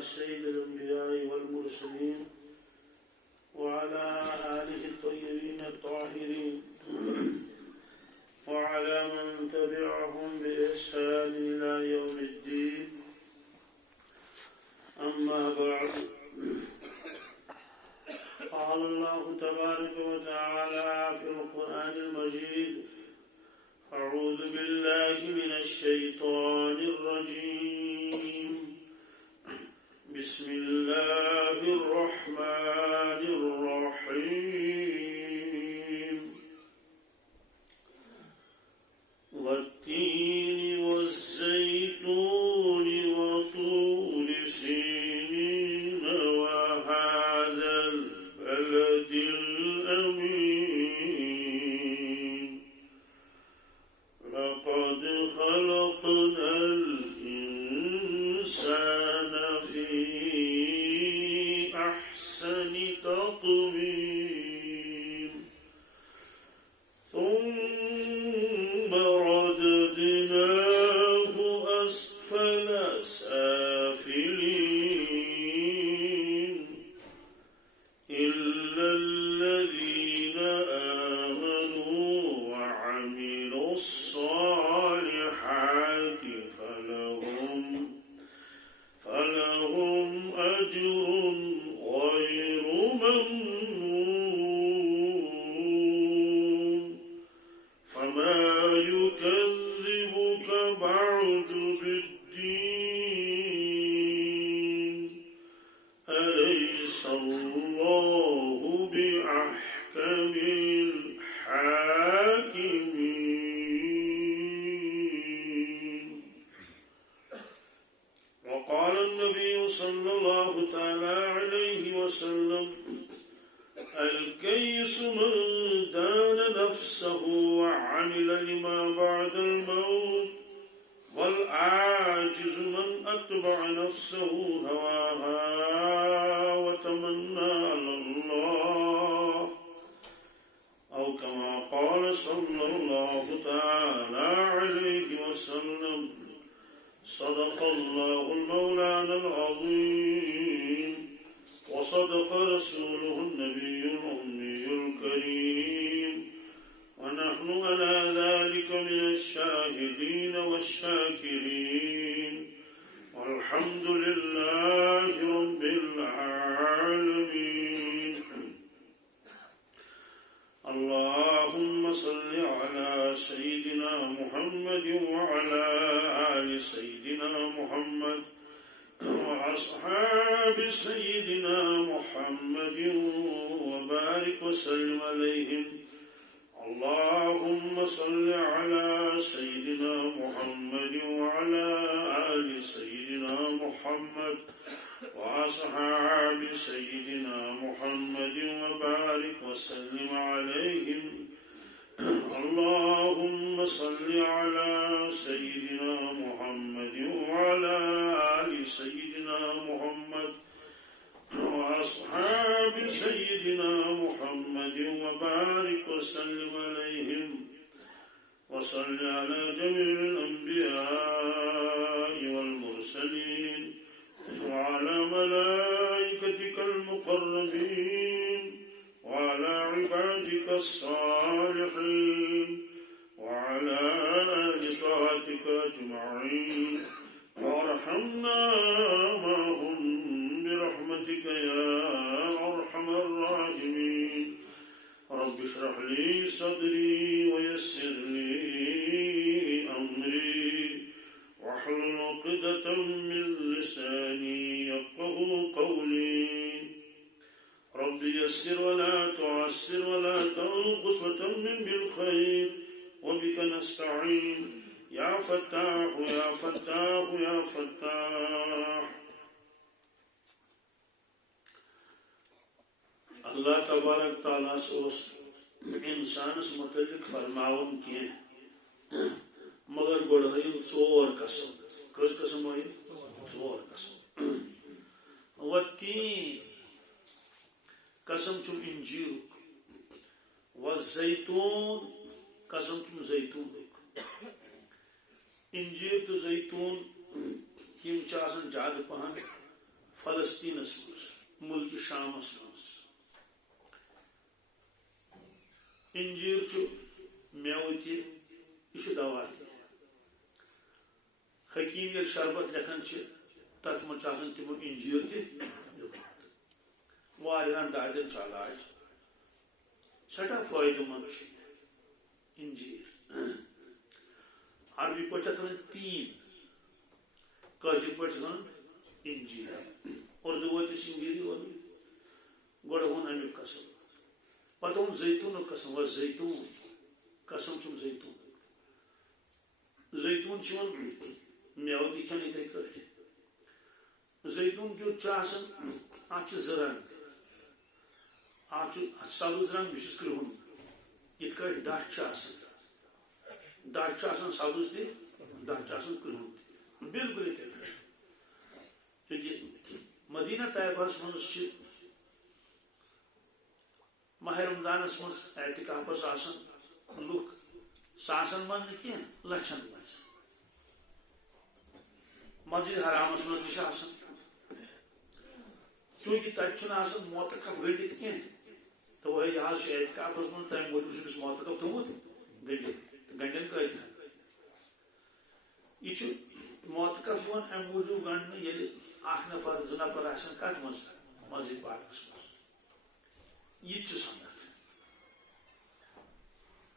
سيد الأنبياء والمرسلين وعلى آله الطيبين الطاهرين وعلى من تبعهم بإحسان إلى يوم الدين. أما بعد، قال الله تبارك وتعالى في القرآن المجيد: أعوذ بالله من الشيطان الرجيم. بسم الله الرحمن الرحيم. والتين والزيتون وطور سينين وهذا البلد الأمين. لقد خلقنا الإنسان في أحسن تقويم ثم رددناه أسفل سافلين إلا الذين آمنوا وعملوا الصالحات فلهم أجر غير ممنون. فما يكذبك بعد بالدين؟ أليس الله بأحكم الحاكمين؟ وقال النبي صلى الله تعالى عليه وسلم: الكيس من دان نفسه وعمل لما بعد الموت، والعاجز من أتبع نفسه هواها وتمنى على الله، أو كما قال صلى الله تعالى عليه وسلم. صدق الله المولانا العظيم، وصدق رسوله النبي الأمي الكريم، ونحن على ذلك من الشاهدين والشاكرين، والحمد لله رب العالمين. اللهم صل على سيدنا محمد وعلى آل سيدنا محمد وأصحاب سيدنا محمد وبارك وسلم عليهم. اللهم صل على سيدنا محمد وعلى آل سيدنا محمد وأصحاب سيدنا محمد وبارك وسلم عليهم. اللهم صل على سيدنا محمد وعلى آل سيدنا محمد وأصحاب سيدنا محمد وبارك وسلم عليهم. وصل على جميع الأنبياء والمرسلين وعلى ملائكتك المقربين وعلى عبادك الصالحين وعلى آل طاعتك أجمعين، وارحمنا معهم برحمتك يا أرحم الراحمين. رب اشرح لي صدري ويسر لي أمري واحلل عقدة من لساني يفقهوا قولي. رب يسر ولا تعسر ولا تنقص وتمم بالخير، وبك نستعين يا فتاح يا فتاح يا فتاح. اللہ تبارک تعالیٰ سوس انسانس متعلق فرماون کی مگر گوڑ ہائیو ژور قسم. کس قسم ہوئی؟ ژور قسم. والتین قسم چھم انجیر، والزیتون قسم چھم زیتون. انجیر تو زیتون یم چھ آسان زیادہ پہن فلسطینس مز ملک شامس مز انجیر میوہ تہ یہ دوا تہ حکیم یل شربت لکھان تر مز تمو انجیر تہ واریاہن دادین علاج سٹھا فائدہ مند انجیر عربی پہ تین کاشر پہ انجیر اردو وتس انجیری گوڑ امیک قسم پتہ زیتون قسم و زیتون قسم زیتون زیتون میوہ تہ کھین اتھے کٹ زیتون کیت ات زرنگ ات سبز رنگ بس کرہن یت کٹ دچھ دچھ سبز تہ دچھ کرہن بالکل اتھے کٹ چونکہ مدینہ طیبہس مز ماہ رمضانس مز اعتکافس لکھ ساسن من کی لچھن مز مسجد حرامس مز تہ چونکہ تتہ معتکف گنڈت کی تو وہ یہ اعتکافس من تمہ موجود معتکف تھومت گنڈت گنڈن کت یہ معتکف ام موجود گنڈن یل اخ نفر زٕ نفر آسن کت مز مسجد پاکس مز یہ سنت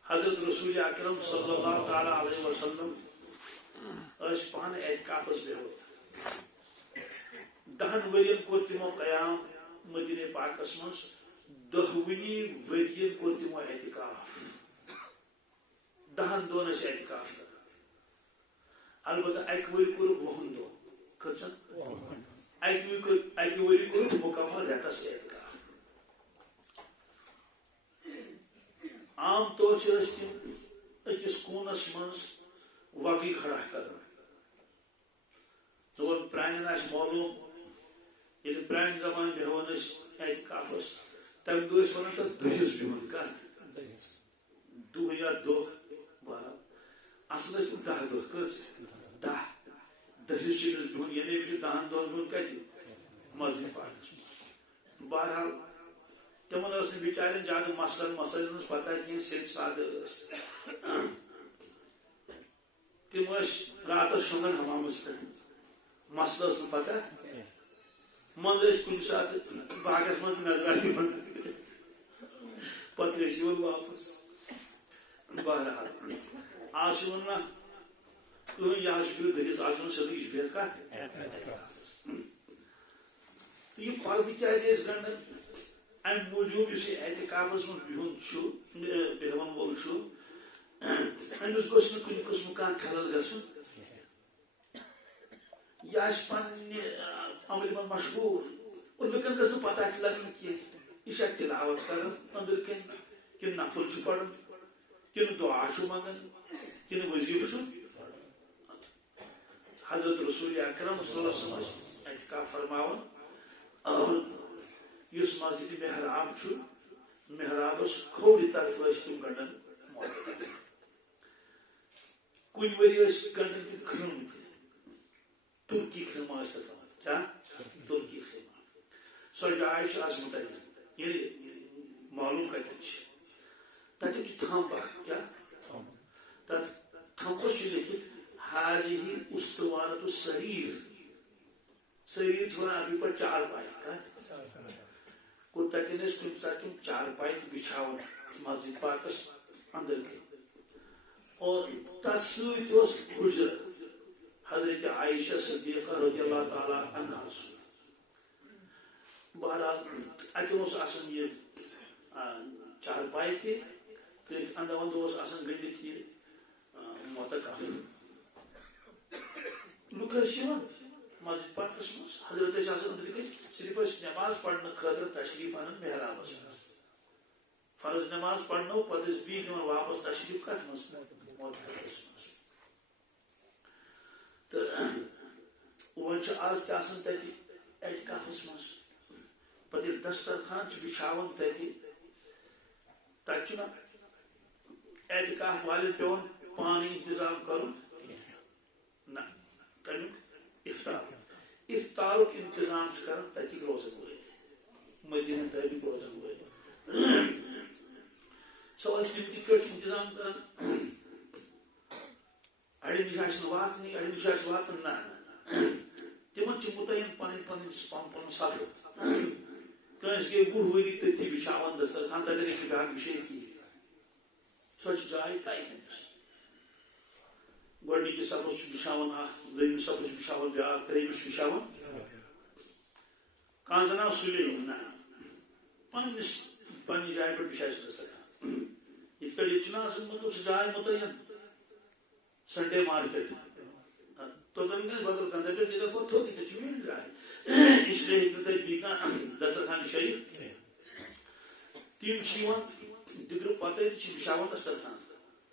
حضرت رسول اکرم صلی اللہ تعالی علیہ وسلم پان اعتکافس بہت 10 ورین کور تمو قیام مدینہ پاکس مز 10 ورین کور تمو اعتکاف 10 دون اعتکاف کر البتہ اک وری کور 20 دو کھچن اک وری کور مکمل رتس اعتکاف عام طور سے تم اکس کونس مز وقی کھڑا کران پرانین معلوم یل پران زمان بہوان اعتکافس تمہ دہ ونان تک دہس بہن کت دہ یا دہ بہرحال اصل تم 10 دہ کٔژ 10 دہس بہن یعنی 10 دہن بہن کت مسجد پاکس بہرحال تمن بچارن زیادہ مسائل پتہ کی سیٹ سادہ تم راتس شونگان حمامس پہ مسئلہ پتہ من کن سات باغس من نظر پتہ واپس بہرحال آج نا یہ بہت دہس آج سیدی یہ بہت کت یہ فرق کیا گنڈن ام موجود اس اعتکافس من بہون وول امس گوس کن قسم کھانا خلل گھن یہ پنہ عمل من مشغول اور لکن گھن پتہ لگن کی یہ تلاوت کران اندر کن کن نفل پڑھان کن دعا منگان کن وظیف حضرت رسول اکرم صلی اللہ علیہ وسلم اعتکاف فرماون اس مسجد محراب محرابس کھوڑ طرف تم گنڈان کن وری گنڈان تم خم ترکی خم کیا ترکی خم سو جائے آج متعین یعنی معلوم کتن تم تھمب کیا تھمبس لکھت حاضی استوانت السریر سریر عربی پہ چار پائی کو تتن کن سات چار پائی بچھاون مسجد پاکس اندر کے اور تس حجر حضرت عائشہ صدیقہ رضی اللہ تعالی عنہ بہرحال اتن یہ چار پائی تہ اندر اندر گنڈت یہ معتکف لوگ مسجد پاکس مز حضرت اندر گئی صرف نماز پڑھنے خاطر تشریف انان محرابس فرض نماز پڑھنو پتہ بی واپس تشریف کت مز معتکفس مز تو ون آز تہ تتہ اعتکافس مز پتہ دسترخوان بچھاون تتہ اعتکاف والن پیون پانے انتظام کرن نا تمیک افطار افطارک انتظام کران تتک روزن وٲلۍ مدینہ طیبک روزن وٲلۍ سوال تم کت پٲٹھۍ انتظام کران اڑین نش واتنی اڑین نش واتن نا تمن متعین پن پن سفر کنس گئی 20 ؤری تھی بچھاوان دسترخان تگر ایک بیاکھ بچھتھ سو جائے طے تمس گۄڈنِکِس صفس بچھاوان اکھ دوٚیمِس صفس بچھاوان بیاکھ ترٛیٚیمِس بچھاوان کانٛہہ زن آو سُلے نہ پننہِ جایہِ پٮ۪ٹھ بچھایہِ سُہ دسترخان یِتھ کٔٹھۍ ییٚتہِ چھُنہ آسان مطلب سُہ جاے متعین سنڈے مارکیٹ توٚتن گژھِ بدل کانٛہہ دپٮ۪س ییٚتٮ۪تھ پتہٕ تھوٚد ییٚتٮ۪تھ چھِ میٲنۍ جاے اسلیے ہیٚکہِ نہٕ تتہِ بیٚیہِ کانٛہہ دسترخان بچھٲیِتھ تِم چھِ یِوان دِگرٕ پتے تہِ چھِ بچھاوان دسترخان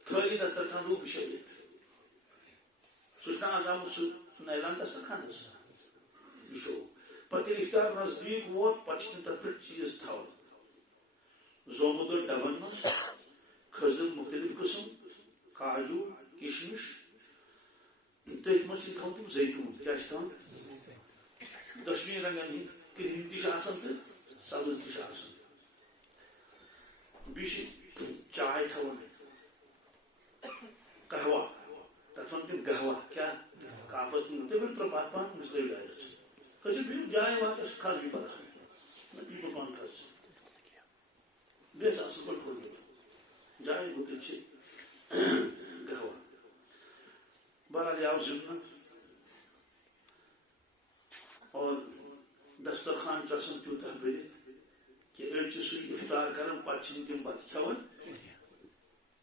خٲلی دسترخان روٗد بچھٲیِتھ سُہ چھُنہ آز آمُت سُہ نایلان دسترخانس وٕچھو پتہٕ ییٚلہِ افطار نزدیٖک ووت پتہٕ چھِ تِم تتھ پٮ۪ٹھ چیٖز تھاوان زومُت دۄد ڈبن منٛز کھٔزٕر مختلف قٕسم کاجوٗ کشمش تٔتھۍ منٛز چھِ تھاوان تِم زیتوٗن کیٛاہ چھِ تھاوان دۄشوٕنی رنگن ہٕنٛدۍ کرٛہِنۍ تہِ چھِ آسان تہٕ سبٕز تہِ چھِ آسان بیٚیہِ چھِ چاے تھاوان قہوہ تتھ ون تِم قہوہ کیٛاہ کاپس تِم تِم ترٛٲو پتھ پہن تٔمِس ترٛٲوِو ڈایرس کھٔسِو بِہِو جاے واپس کھس بیٚیہِ پتہٕ یہِ پان کھس بیٚیہِ اصل پٲٹھۍ کھوٚت جاے گُتٕلۍ چھِ قہوہ بہرحال یہِ آو ذمہٕ اور دسترخان چھُ آسان تیوٗتاہ بٔرِتھ کہِ أڑۍ چھِ سُے افطار کران پتہٕ چھِنہٕ تِم بتہٕ کھٮ۪وان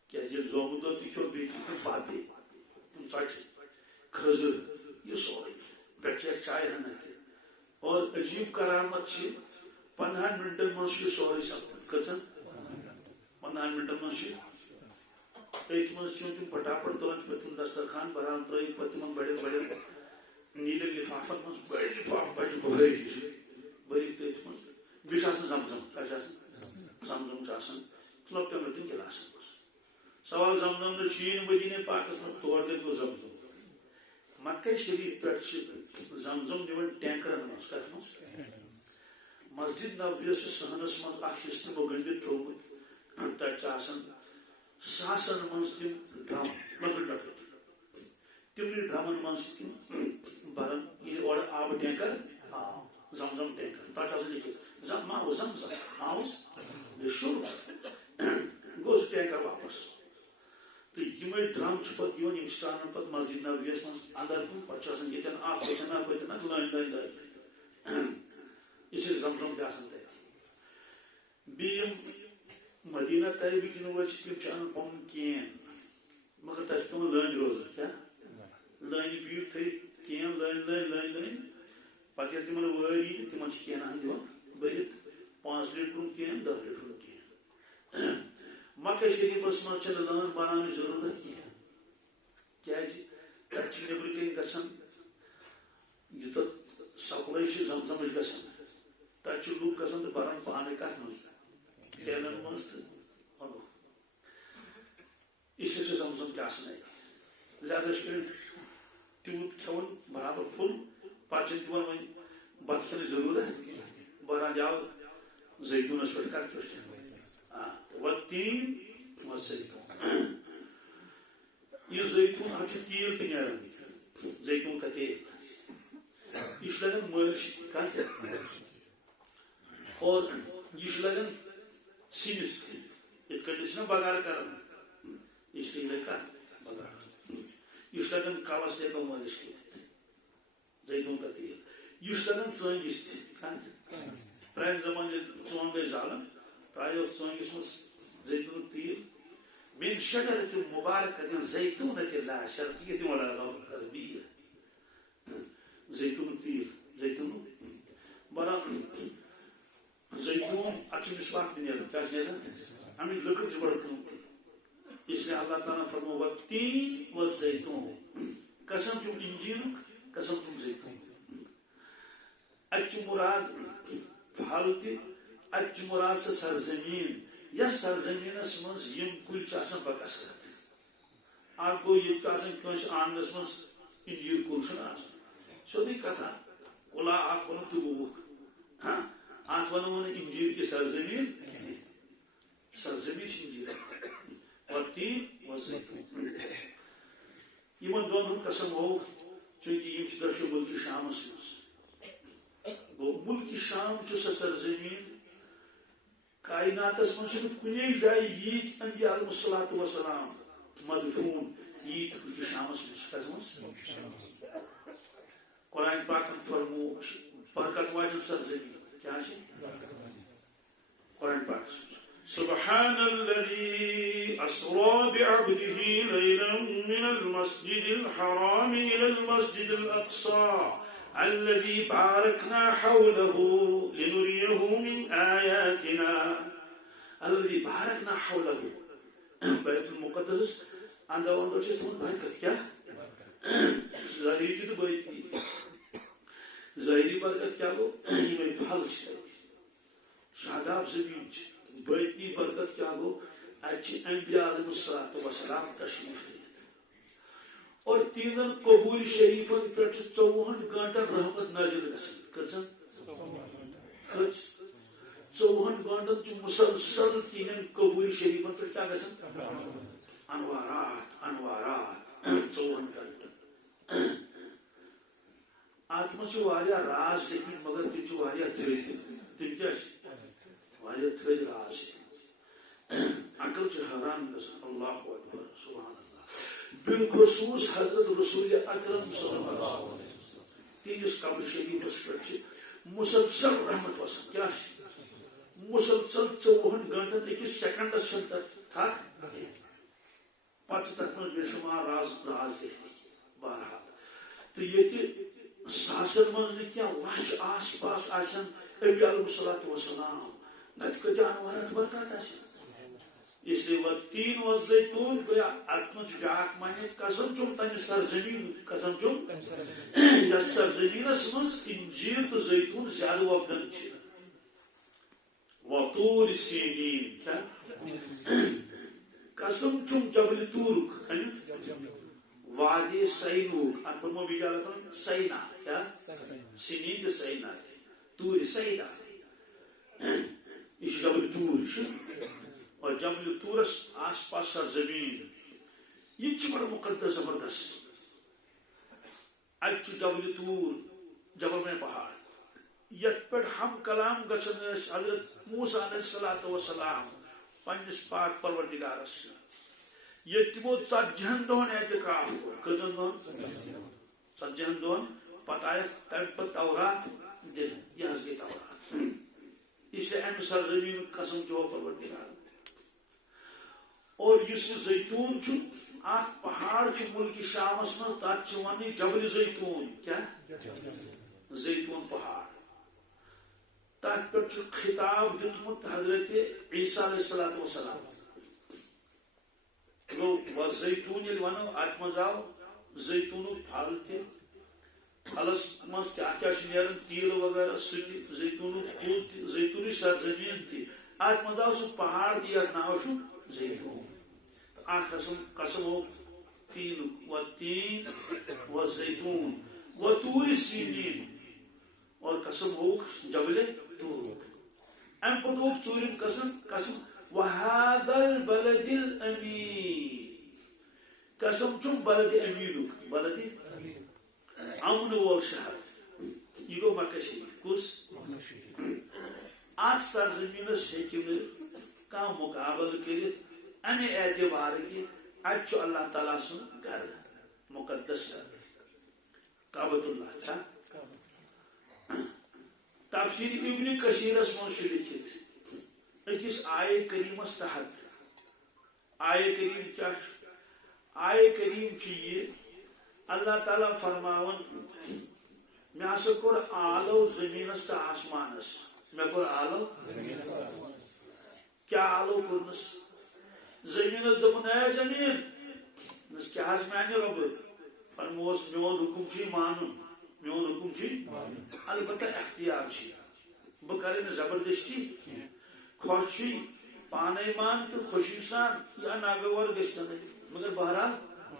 کیٛازِ ییٚلہِ زومُت دۄد تہِ کھیوٚو بیٚیہِ کھیوٚو بتہٕ تِم ژۄچہِ کھٔزٕر یہِ سورُے پٮ۪ٹھٕ چٮ۪کھ چایہِ ہنا تہِ اور عجیٖب کرامت چھِ 15 منٹن منٛز چھُ یہِ سورُے سپدان کٔژن 15 منٹن منٛز چھُ أتھۍ منٛز چھِ تِم پٹاپٹ تُلان پتہٕ تِم دسترخان بہرحال ترٲیِتھ پتہٕ تِمن بڑٮ۪ن بڑٮ۪ن نیٖلٮ۪ن لفافن منٛز بٔڑۍ لفاف بجہِ بٔرۍ ہِش بٔرِتھ تٔتھۍ منٛز بیٚیہِ چھُ آسان زمزم کیٛاہ چھُ آسان زمزم چھُ آسان لۄکٹٮ۪ن لۄکٹٮ۪ن گِلاسن منٛز سوال زمزم نہٕ چھُیی نہٕ مدیٖنہ پاکس منٛز تور کتہِ گوٚو زمزم مکہ شریف پٮ۪ٹھ چھِ زمزم نِوان ٹینکرن منٛز کتھ منٛز مسجد نبویس چھُ صحنس منٛز اکھ حصہٕ تِمو گٔنڈِتھ تھوٚومُت تتہِ چھِ آسان ساسن منٛز تِم ڈرم لۄکٕٹۍ لۄکٕٹۍ تِمنٕے ڈرمن منٛز تِم بران ییٚلہِ اورٕ آبہٕ ٹینکر زمزم ٹینکر تتھ چھُ آسان لیکھِتھ ماو زمزم آوُس شُر گوٚو سُہ ٹینکر واپس تہٕ یِمے ڈرم چھِ پتہٕ یِوان یِم سٹانن پتہٕ مسجد نبویس منٛز اندر کُن پتہٕ چھُ آسان ییٚتٮ۪ن اکھ ییٚتٮ۪ن اکھ ییٚتٮ۪ن اکھ لٲنۍ لٲنۍ لٲگِتھ یہِ چھِ زمزم تہِ آسان تتہِ بیٚیہِ یِم مدیٖنہ طیبٕکۍ یِنہٕ وٲلۍ چھِ تِم چھِ انان پنُن کین مگر تتہِ چھِ پیٚوان لٲنہِ روزُن کیٛاہ لٲنہِ بِہِو تھٲیِتھ کین لٲنہِ لٲنہِ لٲنہِ لٲنہِ پتہٕ ییٚلہِ تِمن وٲرۍ یی تہٕ تِمن چھِ کینہن دِوان بٔرِتھ 5 لیٖٹرُن کین 10 لیٖٹرُن کین مکہ شریفس منٛز چھنہٕ لٲن بناونٕچ ضروٗرت کینٛہہ کیٛازِ تتہِ چھِ نیبرٕ کِنۍ گژھان یوٗتاہ سپلاے چھِ زمزمٕچ گژھان تتہِ چھِ لُکھ گژھان تہٕ بران پانے کتھ منٛز کینن منٛز تہٕ اونُکھ اس لیے چھِ زمزم تہِ آسان اتہِ لہذا چھِ أڑۍ تیوٗت کھٮ۪وان برابر پھوٚل پتہٕ چھِنہٕ تِمن وۄنۍ بتہٕ کھٮ۪نٕچ ضروٗرت بہرحال یہِ آو زیتوٗنس پٮ۪ٹھ کتھ پٮ۪ٹھ وَالتیٖن وَالزَیتوٗن یہِ زیتوٗن اتھ چھُ تیٖل تہِ نیران زیتوٗن کا تیل یہِ چھُ لگان مٲلِش کتھ اور یہِ چھُ لگان سِنِس تہِ یِتھ کٔٹھۍ أسۍ چھِنہ بگار کران یہِ چھِ لگان کتھ بگار یہِ چھُ لگان کلس تہِ ہٮ۪کو مٲلِش کٔرِتھ زیتوٗن کا تیل یہِ چھُ لگان ژٲنٛگِس تہِ کتھ پرانہِ زمانہٕ ییٚلہِ ژونٛگ ٲسۍ زالان ترٛایو ژٲنٛگِس منٛز زیتوٗن تیٖل من شجرة مباركة زيتونة لا شرقية ولا غربية زيتون تیٖل زیتوٗن برابر زیتوٗن اتھ چھُ مِسواک تہِ نیران کیٛاہ چھُ نیران امیِچ لٔکٕر چھِ بڑٕ قۭمتی اس لیے اللہ تعالیٰ فرمو والتیٖن والزیتوٗن قسم چھُم انجیٖلُک قسم چھُم زیتوٗن اتہِ چھُ مراد پھل تہِ اتہِ چھُ مراد سۄ سرزمیٖن یس سرزمیٖنس منٛز یِم کُلۍ چھِ آسان بکثرت اکھ گوٚو ییٚتہِ چھُ آسان کٲنٛسہِ آنگنس منٛز انجیٖر کُل چھُنہ آسان سیوٚدُے کتھا کلا اکن تو وُہ ات ونو انجیل کی سرزمین انجیل اور تین وزیتون یمن دون ہند قسم ہو چونکہ یم درشو ملک شامس مز گو ملک شام سہ سرزمین کائناتس مز کنے جائے یت انبیاء علیہ الصلوۃ والسلام مدفون یت ملک شامس مز قرآن پاک فرمو برکت واجن سرزمین کیا قرآن پاک سبحان الذي أسرى بعبده ليلا من المسجد الحرام إلى المسجد الأقصى الذي باركنا حوله لنريه من آياتنا الذي باركنا حوله بيت المقدس عند وندو چستون برکت کیا ظاہری کی تو بيتي ظاہری برکت کیا گو یہ پھل شاداب زمین باطنی برکت کیا گو اچھی انبیاء علیہ الصلوۃ والسلام تشریف اور تینن قبول شریفن پہ 24 گھنٹن رحمت نازل گژھان کچھ 24 گھنٹن مسلسل تینن قبول شریفن پہ کیا گژھان انوارات 24 گھنٹن ات مجھ راز لیکن مگر تم تھرد تم کیا تھرد راز عقل حیران گژھان اللہ اکبر سبحان اللہ بالخصوص حضرت رسول اکرم صلی اللہ علیہ وسلم تیس قبر شریفس پہ مسلسل رحمت وسان کیا مسلسل 24 گھنٹن اکس سیکنڈس تھک پتہ تک بے شمار راز بہرحال تو یہ ساسن من کیا لچھ آس پاس آسن انبیاء علیہ الصلوۃ والسلام نت کتہ انوارات برکات اس لیے وہ تین والزیتون گویا اتمچ بیاک مانے قسم چم تمہ سرزمین قسم چم یس سرزمینس مز انجیل تو زیتون زیادہ وفدن وطور سینین کیا قسم چم جبل تورک وادی سینوک ات پر مو بیچارہ سینا کیا سینین کے سینا تور سینا یہ جبل تور اور جبل تورس آس پاس سرزمین یہ بڑا مقدس زبردست اچھا جبل تور جبل میں پہاڑ یت پہ ہم کلام گھن حضرت موسیٰ علیہ السلام پنس پاک پروردگارس یہ تمو 40 دہن اعتکاف کتن دہن 40 دہن پتہ آئے تمہ پتہ تورات دن یہ گئی تورات اس لیے ام سرزمین قسم جو پروردگار اور اس زیتون اخ پہاڑ ملک شامس من تک ون جبل زیتون کیا زیتون پہاڑ تک پہ خطاب دتمت حضرت عیسیٰ علیہ السلام گو زیتون ونو ات مز آو زیتون پھل تہ پھلس مز کیا نیران تیل وغیرہ سہ زیتون کل تہ زیتون سرزمین تہ ات مز آو سہ پہاڑ تہ یتھ ناو زیتون اخ قسم ہو تین و زیتون و طور سینین اور قسم ہو جبل تور ام پتہ ہو ژورم قسم وهذا البلد الامین قسم چم بلد امینک بلد امن وول شہر یہ گو مکہ شریف کس ات سرزمینس ہیکہ کم مقابل کرت امہ اعتبار کہ ات اللہ تعالیٰ سن گھر مقدس کعبۃ اللہ تھا تفسیر ابن کثیرس من لکھت اکس آیہ کریمس تحت آیہ کریم کیا آیہ کریم یہ اللہ تعالیٰ فرماون میں ہسا کور آلو زمینس تو آسمانس میں کور آلو کیا آلو کورنس زمینس دپن اے زمین نس کیا میانہ رب فرموس میون حکم چھ مانن میون حکم چھ البتہ اختیار چھ بہ کرے زبردستی خوش پانے مان تو خوشی سان یا ناگوار گھن مگر بہرحال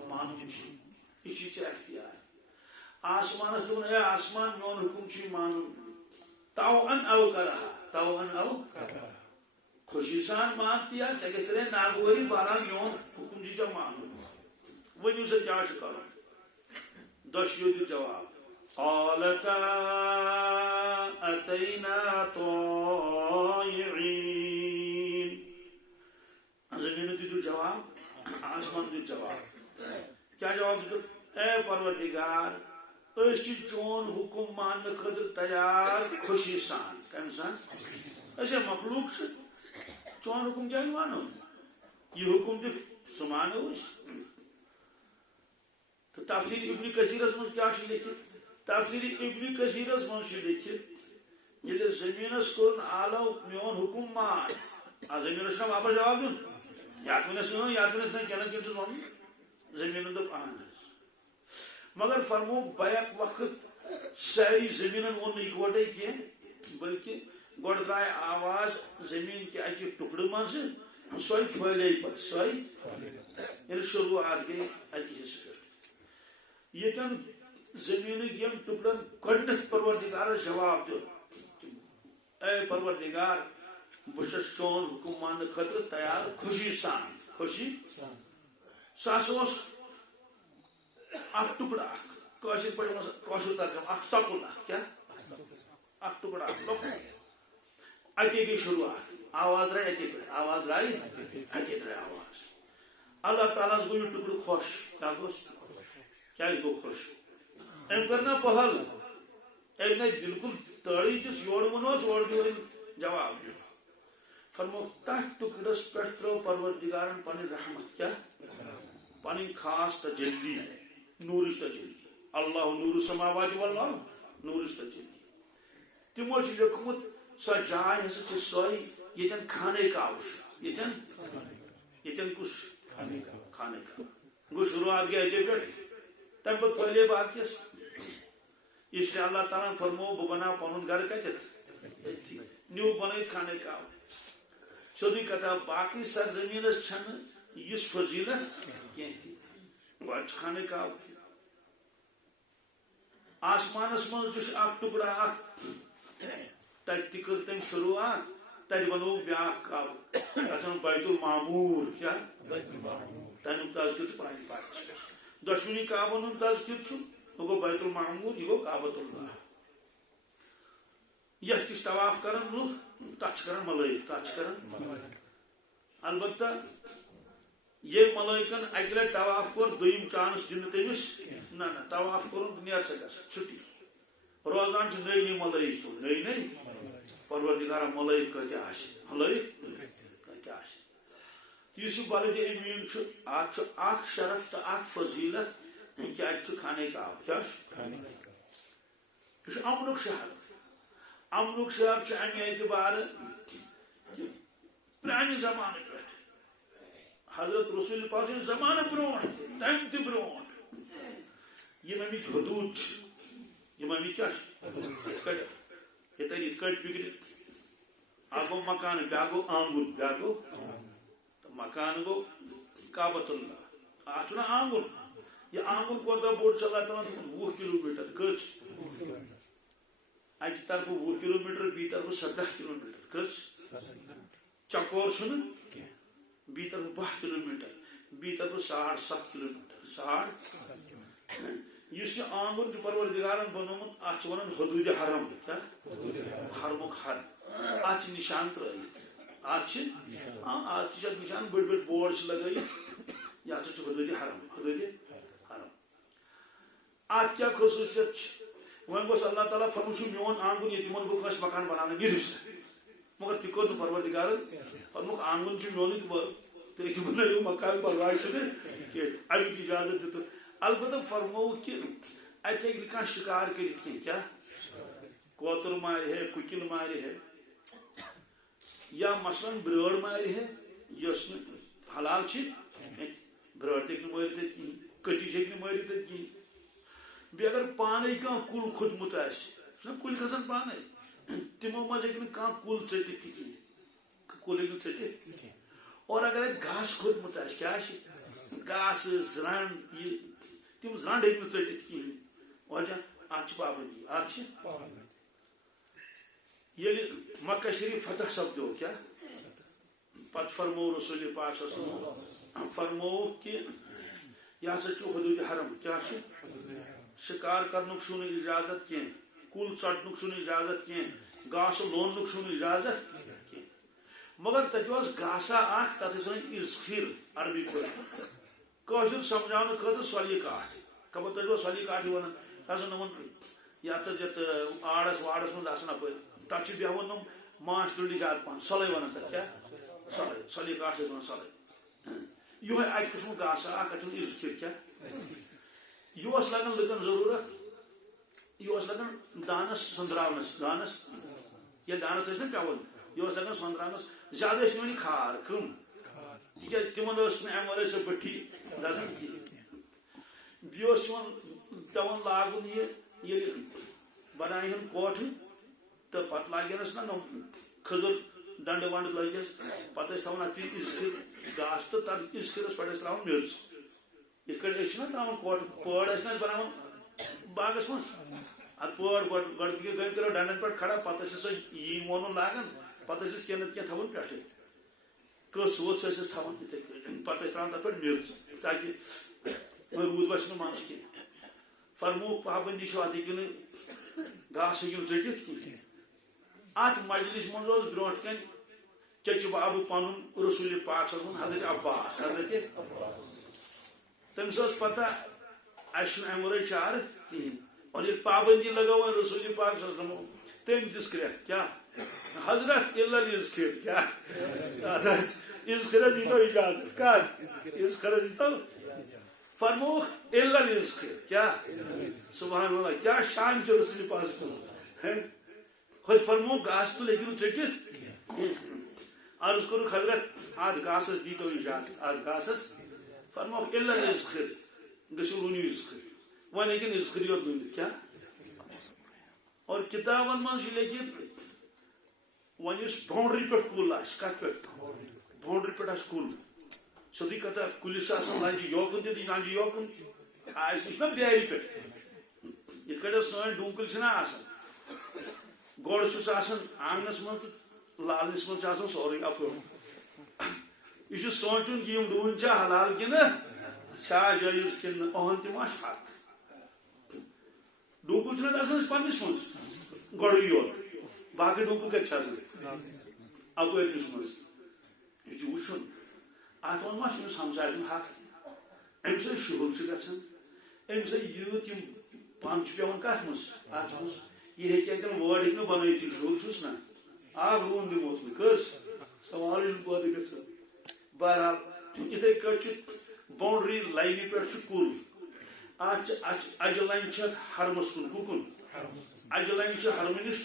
مان یہ اختیار آسمانس دون اے آسمان میون حکم چھ مان تو ان او کرا خوشی سان مانتی یا چکس ترے ناگوری بالا میون حکم چھ مان ونیو سے کیا کرو دشیو دی جواب قالتا اتینا طائعین زمین دی جواب آسمان دی جواب کیا جواب دیتے اے پروردگار اس چون حکم مان خاطر تیار خوشی سان کم سان ایسے مخلوق سے چون حکم کیا مانو یہ حکم دی سمانو اس تو تفسیر ابن کثیرس من کیا لکھت تفسیر ابن کثیرس من لکھت یل زمینس کورن آلو میون حکم مان زمینس کا واپس جواب دن یات ونس نا کہنا کم ون زمین دپ اہن مگر فرمو بیک وقت ساری زمین ون اکوٹے کی بلکہ گوڑ درائے آواز زمین کے اکہ ٹکڑ من سے سوئی پھیلے پہ سوئی یعنی شروعات گئی اکہ حصہ پہ یتن زمین یم ٹکڑن گڈنیتھ پروردگار جواب دو اے پروردگار بشس چون حکم مان خاطر تیار خوشی سان خوشی ساس اخ ٹکڑا کاشر پہ کاشر ترجمہ اخ سکول کیا اخ ٹکڑا اتے گئی شروعات آواز رائی اتے پہ آواز رائی اتے رائی آواز اللہ تعالیٰ گو یہ ٹکڑ خوش کیا گوس کیا گو خوش ام کرنا پہل ام نے بالکل تڑی کس یور منوس اور دیو جواب دیو فرمو تحت ٹکڑس پر ترو پروردگارن پانی رحمت کیا پانی خاص تجلی نورش تجلی اللہ نور سماوات والارض نورش تجلی تمو چھ لیکھمت سو جائے ہسا چھ سوئی یتن کھانے کا یتن کس کھانے کا گو شروعات گیا اتنے پہ تم پہ پہلے بات کس اس لیے اللہ تعالیٰ فرمو بہ بنا پن گھر کتت نیو بنت کھانے کا سیودی کتھا باقی سرزمین چھن اس فضیلت کی کھانے کا آسمانس من اخ ٹکڑا اخ تت کر تم شروعات تت بنو بیاا کعب بیت المعمور کیا تمیک تذکر پرانی پاک دشونی کعبن ہند تذکر یہ گو بیت المعمور یہ گو کعبۃ اللہ یہ طواف کران لوگ تک کران ملائک تک کران البتہ یہ ملائکن اکہ لٹہ طواف کور دویم چانس دن تمس نہ طواف کور نیر سا گھر چھٹی روزان نئی نئی ملائک نئی نئی پروردگار ملائک کتہ ملائک کتہ اس بلد امین ات اخ شرف تو اخ فضیلت کہ ات کھانے کا کیا یہ امنک شہر امنک شہر امہ اعتبار پرانہ زمانہ پہ حضرت رسول پاک زمانہ برونٹ تم تہ برونٹ یم امک حدود یم امک کیا یہ تر ات پکر اک گو مکان بیا گو آنگن بیا گو مکان گو کعبۃ اللہ آنا آنگن یہ آنگن کوتہ بوڑ چلا تمام 20 کلومیٹر کس اکہ طرف 20 کلومیٹر بی طرف 17 کلومیٹر کس چکور چھن بی طرف 12 کلومیٹر بی طرف 7.5 کلومیٹر اس آنگن پروردگارن بنومت ات ونان حدود حرم کیا حرمک حد ات نشان ترائیت ات نشان بڑ بڑ بورڈ لگائی یہ حدود حرم حدود حرم ات کیا خصوصیت ون گوس اللہ تعالیٰ فرمو میون آنگن یہ تمن بہ مکان بنانا نیرس مگر تہ کور پروردگار فرموک آنگن میون تھی بنو مکان پرواہ امیک اجازت دیت البتہ فرمو کہ اتہ ہیکہ شکار کرت کیا کوتر مارِ ہے ککل مارِ ہے یا مثلاً برٲر مارِ ہے یس حلال برٲر تہ ہیکہ مارت کہین کٹِچ ہیکہ مارت کہین بیٚیہِ اگر پانے کانٛہہ کُل کھوٚتمُت آسہِ چھُنہ کُلۍ کھسان پانے تمو منٛز ہیکہ نہٕ کانٛہہ کُل ژٔٹِتھ تہِ کہین کُل ہیکہ نہٕ ژٔٹِتھ اور اگر اتہِ گاسہٕ کھوٚتمُت آسہِ کیٛاہ آسہِ گاسہٕ زرٛنٛڈ یہ تم زرٛنٛڈ ہیکہ نہٕ ژٔٹِتھ کہین وجہ ات پابندی ات یل مکہ شریف فتح سپدو کیا پت فرمو رسول پاک صلی اللہ علیہ وسلم فرمو کہ یہ ہسا حدود حرم کیا شکار کرنک چھو اجازت کی کل ژٹنک چھو اجازت کی گاسہ لوننک چھو اجازت کی مگر تتہ گاسا اخ تتھ اذخر عربی پہ سمجھانے خاطر سولی کاٹ خبر تجھ سولی کاٹ ونان تھن یت یت آڑس واڑس من اپ تک بیہوان نم ماچھ تُلی زیادہ پہن سلے ونان تک کیا سلے سلی کاٹ ونان سلے یہ اکہ قسم گاسا اخ اتھ اذخر کیا یہ لگان لکن ضرورت یہ لگان دانس سندراونس دانس یہ دانس نا پیون یہ لگان سندراونس زیادہ ون کھار کم تک تمن ام ورے سہ بٹھی دزان کہین بیس پیون لاگن یہ بنائن کوٹھ تو پتہ لاگنس نا کھزر ڈنڈ ونڈ لگس پتہ تھوان ات اذخر گاس تو تر اذخرس پہ تراؤن مرچ یہ نا تراؤن کوٹ پٲڑ نا بناون باغس من ات پٲڑ گۄڈٕ گٔے کرو ڈنڈن پہ کھڑا پتہ سۄ یی وونُن لاگان پتہ کینٛہہ نتہٕ کینٛہہ تھاوان پٮ۪ٹھٕ کٔس وٕژھ تھاوان یِتھٕے کٔنۍ پتہٕ تراوان تتھ پٮ۪ٹھ مرچ تاکہ روٗد وسہِ نہٕ منٛز کینٛہہ فرموک پابندی چھِ اتھ ہیٚکِو نہٕ گاسہٕ ہیٚکِو ژٔٹِتھ کینٛہہ ات مجلس منٛز اوس برونٛٹھ کَنۍ چچہِ بابہٕ پنُن رسول پاک صلی اللہ علیہ وسلم حضرت عباس حضرت تمس پتہ اس ام ورے چارہ کہین اور یہ پابندی لگاو رسول پاک صلی اللہ علیہ وسلم تم دس کریک کیا حضرت الا الاذخر کیا حضرت اذخر دیتو اجازت کد اذخر دیتو فرمو الا الاذخر کیا سبحان اللہ کیا شان چ رسول پاک صلی اللہ علیہ وسلم خود فرمو گاس تو لیکن ژٹِتھ عرض کرو حضرت اد گاسس دیتو اجازت اد گاسس فرمو الا الاذخر گشو رونی اذخر ون لیکن اذخر یوت لونی کیا اور کتابن من لیکن ون اس باؤنڈری پہ کل کت پہ باؤنڈری پہ کل سیودی کتھ کلس لنجہ یوکن تھی لنجہ یوکن نا بیری پہ یت کٹ سن ڈونکل گوڑ آنگنس من تو لالنس من سوری اپ یہ سونچن کہ ڈون حلال کن جائز کن اہن تم حق ڈونکل پنس من گوڑ یوت باقی ڈونکل کتھ اپرس من یہ وچن ات ون ما ہمسائے حق ام سی شہر گھان ام سی یوت پن پیوان کت مز ات مز یہ ہوں وڑ ہوں بنائت شہر چھس نا آب رون دموس کس سوال پودے گھن بہرحال اتھے کٹ باؤنڈری لائنہ پہ کل اجہ لائن حرمس کن کن اجہ لائن حرم نش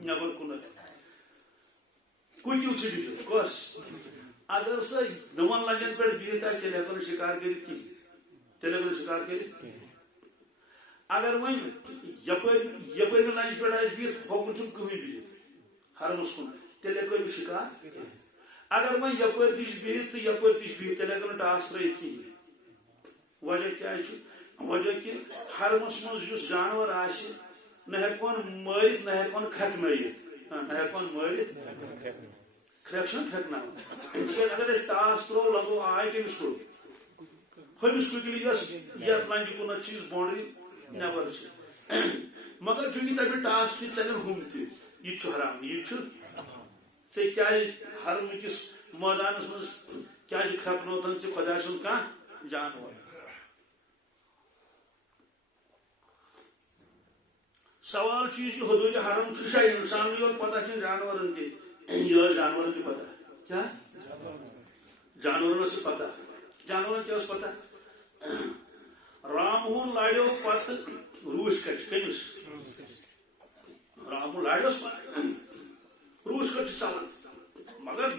نبر کن ککل بہت کس اگر سا دون لنجن پہ بہت تیل ہوں شکار کرت کھین تیل ہوں شکار کرت اگر ون یپر لنج پہ بہت ہوکن چھ کہیں بہت حرمس کن تیل ہوں شکار اگر ون یپر تہ بہت تو یپر تہ بہت تیل ہوں ٹاس ترت کھین وجہ کیا وجہ کہ حرمس من جانور نہ ہیکون مارت نہ ہیکون کھکنائت نہ ہیکون مارت کھرکشن کھکنا اگر ٹاس ترو لگو آئے کمس کو ہمس ککل یت لنجہ کن چیز باؤنڈری نبر مگر چونکہ تب ٹاس سی چلن ہم تہ حرام یہ کیا حرم کس میدانس من کیا کھکنوتن خدا سن کھانا جانور سوال چیز حدود حرم شاید انسان یوت پتہ کن جانورن تہ یہ جانورن تہ پتہ کیا جانورن سے پتہ جانورن کیا پتہ رام ہون لاڑو پتہ روس کٹ کمس رام لاڑس روس کٹ چلان مگر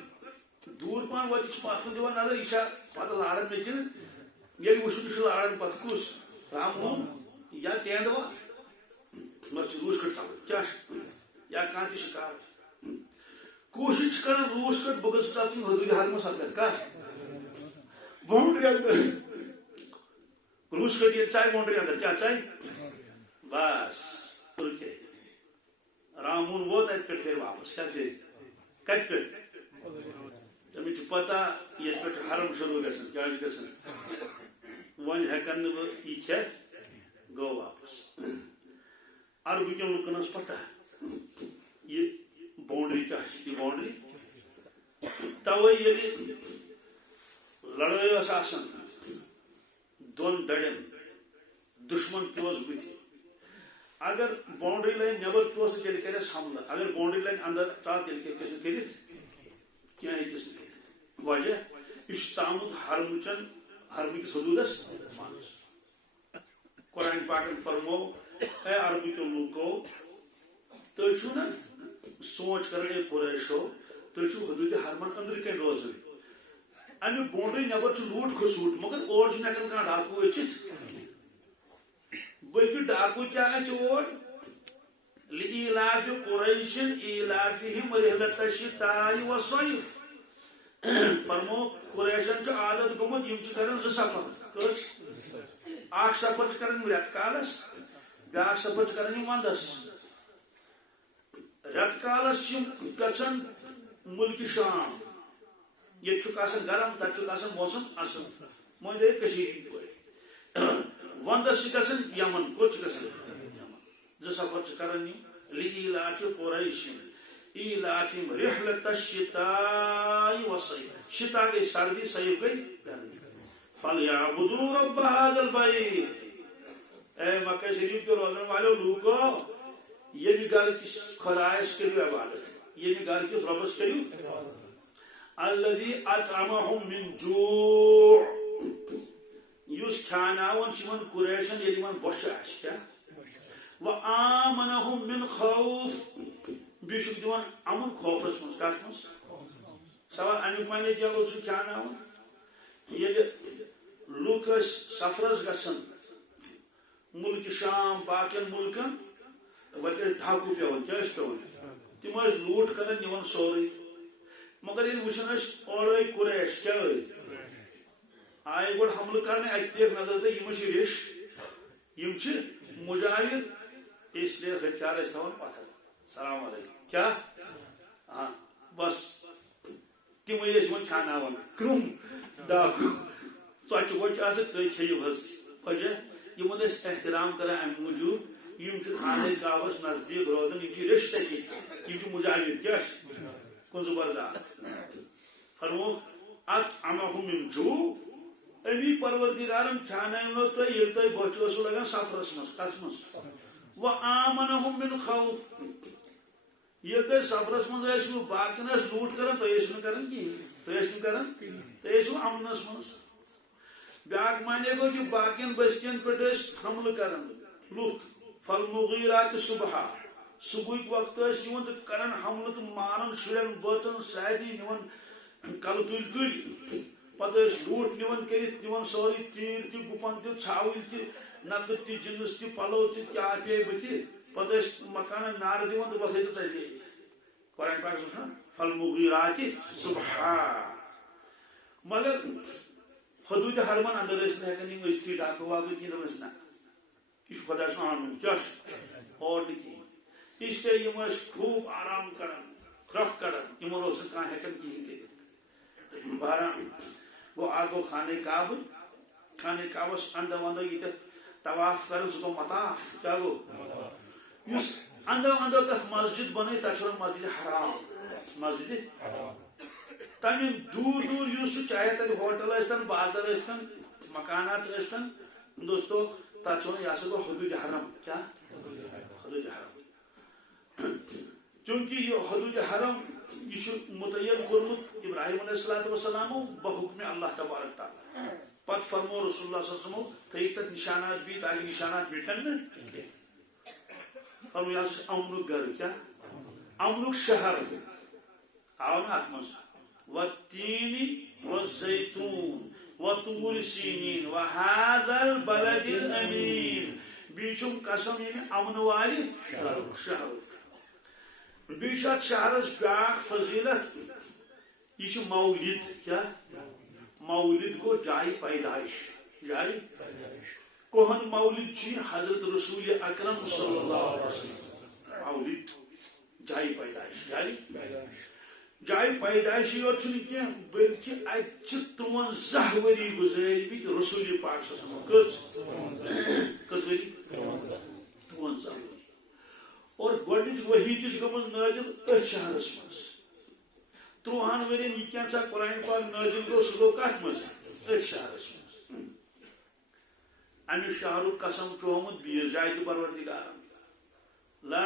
دور پان وت پتھ کن دان نظر یہ پتہ لارن مے کن یل وچن لارن پتہ کس رام ہون یا تیندوا مت روس کٹ چلان کیا یا کان تہ شکار کوشش کر روس کٹ بگس تک حدود حرمس اندر کا باؤنڈری اندر روس کٹ یہ چاہے باؤنڈری اندر کیا چاہے بس رکے رامون ووت ات پہ پھر واپس کیا پھر کت پہ تمہیں پتہ یس پہ حرم شروع گژھان کیا گژھان ون ہیکن نہ یہ کھیت گو واپس عربکن لکن پتہ یہ باؤنڈری کیا یہ باؤنڈری توے یلی لڑائی آسان دون دڑین دشمن پیوس بتھی اگر باؤنڈری لائن نبر پیوس تیل کرس حملہ اگر باؤنڈری لائن اندر ژا تیل کس کرت کی ہیکس وجہ یہ ژامت حرمکس حدودس قرآن پاک فرمو اے عربی کے لوکو تھی چھو نا سوچ کرنے قریشو تھی چھو حدود حرمن اندر کن روزن امی باؤنڈری نبر لوٹ کھسوٹ مگر اور ہیکن کھانا ڈاکو اچھت بلکہ ڈاکو کیا اچ اور لإيلاف قریش إيلافهم رحلة الشتاء والصيف فرمو قریشن چھ عادت گمت یم چھ کرن ز سفر کس اخ سفر چھ کرن رت کالس بیاکھ سفر چھ کرن وندس رت کالس چھ گژھن ملک شام یہ چھ آسان گرم تک چھ آسان موسم اصل مجھ دے کشیر پہ وندس چھ گژھن یمن کوت چھ گژھن ز سفر چھ کرن لإيلاف قریش إيلافهم رحلة الشتاء والصيف شتاء گئی سردی صيف گئی گرمی فليعبدوا رب هذا البيت اے مکہ شریف کے روزن والو لوگو یہ بھی گھر کس خدایس کے لیے عبادت یہ بھی گھر کس ربس کے لیے الذي اطعمهم من جوع یس کھاناون چمن قریشن یلی من بوچھ آش کیا وآمنهم من خوف بیشک دیوان امن خوفس من کاش من سوال امیک معنی کیا گو چھ کھاناون یہ لوک سفرس گژھن ملک شام باقین ملکن وتہ ڈھاکو پیون کیا پیون تم لوٹ کرن نوان سوری مگر یہ وچھن اور قریش کیا آئے گوڑ حمل کرنے اتیک نظر تو یہ رش یہ مجاہد اس لیے ہتھیار تھوان پتھر السلام علیکم کیا ہاں بس تم کھاناون کرم ڈاکو ژۄچہِ وۄچہِ آسہِ تُہۍ کھیٚیِو حظ وجہ یمن احترام کران امہ موجوب یم خانہ کعبس نزدیک روزان یم رشتہ یم مجاہد کیا کن زبردار فرمو اطعمهم من جوع امی پروردگارن کھانو تو یہ تو بچ وسو لگان سفرس مس کس مس وآمنهم من خوف یہ تو سفرس مز ٲسو باقین لوٹ کران تو ٲسو کران کی تو ٲسو کران تو ٲسو امنس مس بیاکھ مانے گو کہ باقین بستین پہ حمل کران لوک فالمغیرات صبحا صبح وقت تو کران حمل تو مارن شرین بچن ساری نوان کل تل تل پتہ لوٹ نوان کرت نوان سوری تیر تہ گپن تہ چھاول تہ نقد تہ جنس تہ پلو تہ کیا پے بت پتہ مکان نار دِوان تو بس ژلے قرآن پاک سن فالمغیرات صبحا مگر حدود حرمن اندر ہیکن یم استی ڈاکو واقع کی دس نا یہ خدا سن کیا اور نہیں اس لیے یم خوب آرام کران کھرکھ کران یمن اس کھانا ہیکن کہین کر بہرحال وہ آگو خانہ کعبس اندر ودر یہ طواف کرن سہ گو مطاف کیا گو اس اندر تک مسجد بنائی تک مسجد حرام مسجد تمہ دور دور اس چاہے تک ہوٹل اشتن بازار اشتن مکانات اشتن دوستو تک یہ ہسا گو حدود حرم کیا حدود حرم چونکہ یہ حدود حرم یہ متعین کورمت ابراہیم علیہ السلام بحکم اللہ تبارک تعالی پت فرمو رسول اللہ صلی اللہ علیہ وسلم تھی تک نشانات بھی تاکہ نشانات مٹن نا فرمو یہ امنک گھر کیا امنک شہر آو نا ات مز والتین والزیتون وطور سینین وهذا البلد الامین بیچم قسم یعنی امن والی شہر بیشت شہرس بیاکھ فضیلت یہ مولد کیا مولد گو جائے پیدائش جائے کوہن مولد حضرت رسول اکرم صلی اللہ علیہ وسلم مولد جائے پیدائش جائے پیدائشی یوت کی بلکہ اتہ 53 وری گزارمت رسول پاک صلی اللہ علیہ وسلم کس وری 53 وری اور گوڈنچ وحی تہ گمز نازل ات شہرس مز 30 ورین یہ کیا قرآن پاک نازل گو سہ گو کت مز ات شہرس مز امہ شہرک قسم چومت بیس جائے تہ پروردگارن لا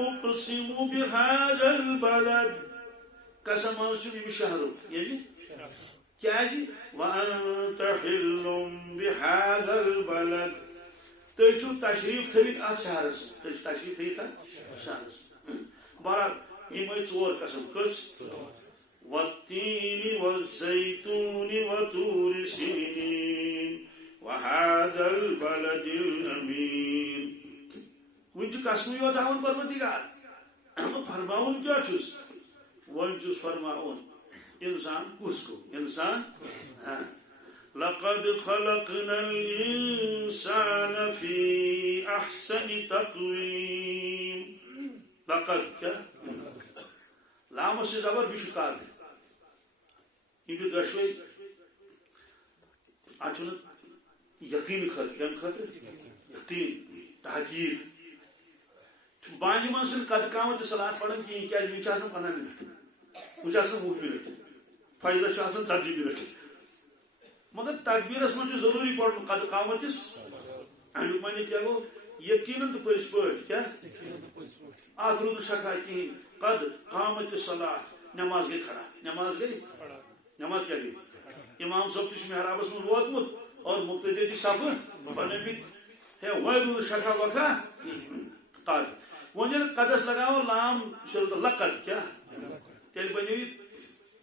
اقسم بهذا البلد قسم امہ شہرک یعنی کیا وانت حل بهذا البلد تھی چھو تشریف تھوت ات شہرس تشریف تھوت ات شہرس بہرحال یہ 4 قسم کس والتین والزیتون وطور سینین وهذا البلد الامین ون قسم یوت ہاؤن پروردگار فرماؤن کیا چھس ون چھس فرماؤن انسان کس کو انسان لقد خلقنا الإنسان في أحسن تقويم لقد کیا لام سے زبر بشکار ہے یہ دشوی اچھن یقین خاطر یقین تحقیق بانی من سن قد قامت صلات پڑھن کی کیا یہ چھ 15 منٹ کچھ 20 منٹ فجر چھ 40 منٹ مگر تکبیرس من ضروری پڑھن قد قامتس امیک معنی کیا گو یقیناً تو پس پٹ کیا ات رو شکا کہین قد قامت صلات نماز گئی کھڑا نماز کیا گئی امام صاحب تش محرابس من ووتمت اور مقتدی تہ صف بنمت ہے وہ شکا وکھا قد ون قدس لگاو لام شروع لقد کیا تیل بنو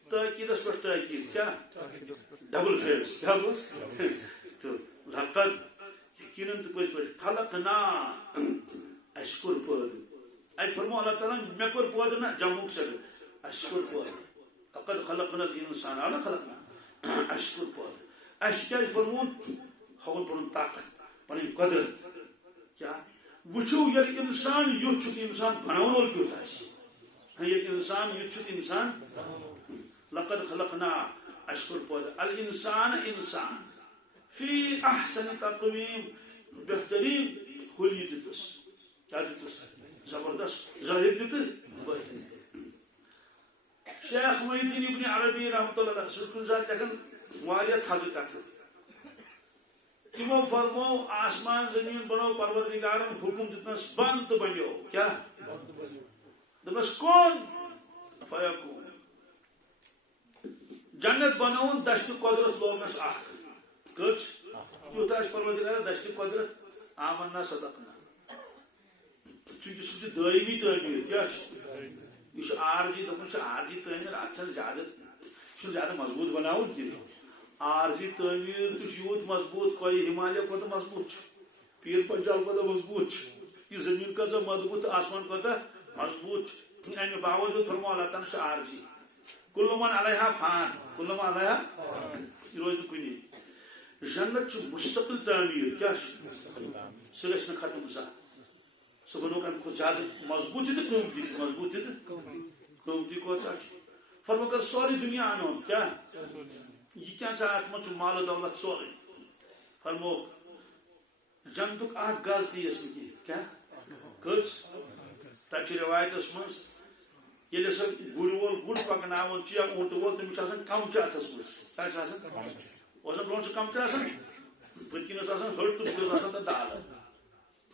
تاکیدس پہ تاکید کیا ڈبل فیس کیا بس تو لقد یقیناً تو پس پہ خلقنا اشکر پود ات فرمو اللہ تعالیٰ مے کور پود نا جموک سے اشکر پود لقد خلقنا الانسان انا خلقنا اشکر پود اش کیا فرمون ہون پن طاقت پن قدرت کیا وچو یل انسان یوت انسان بناون ول کیوت آس یل انسان یوت انسان لقد خلقنا اشکر پود الانسان انسان فی احسن تقویم بہترین ہولی دتس کیا دتس زبردست ظاہر دت شیخ محی الدین ابن عربی رحمۃ اللہ علیہ سکن ذات لکھن واریاہ تھز کتھ تمو فرمو آسمان زمین بنو پروردگارن حکم دتنس بند تو بنو کیا دبس کون فیکون جنت بنون دشت قدرت لوگنس اخ کچھ کیوتاش پروردگار دشت قدرت آمنا صدقنا چونکہ سہ دائمی تعمیر کیا یہ عارضی دپن عارضی تعمیر ات زیادہ مضبوط بناون تہ عارضی تعمیر تو یوت مضبوط کوئی ہمالیہ کو مضبوط پیر پنجال کو مضبوط یہ زمین کا مضبوط آسمان کو مضبوط امہ باوجود فرمو اللہ تعالیٰ عارضی کل من علیہا فان کل من علیہا یہ روز کنی جنت مستقل تعمیر کیا سہ گھس ختم سہ بنو امہ کھت زیادہ مضبوطی تو قیمتی مضبوطی تو قیمتی کوتا فرمو اگر سوری دنیا انو کیا یہ کیا ات من مال و دولت سوری فرمو جنتک اخ گز تہ یس کی کیا کچھ تک روایتس من یل سا گر وول گر پکناون یا اونٹ وول تمس کمچہ اتس مز کیا برو سہ کمچہ پتکنس ہٹ تو بس دال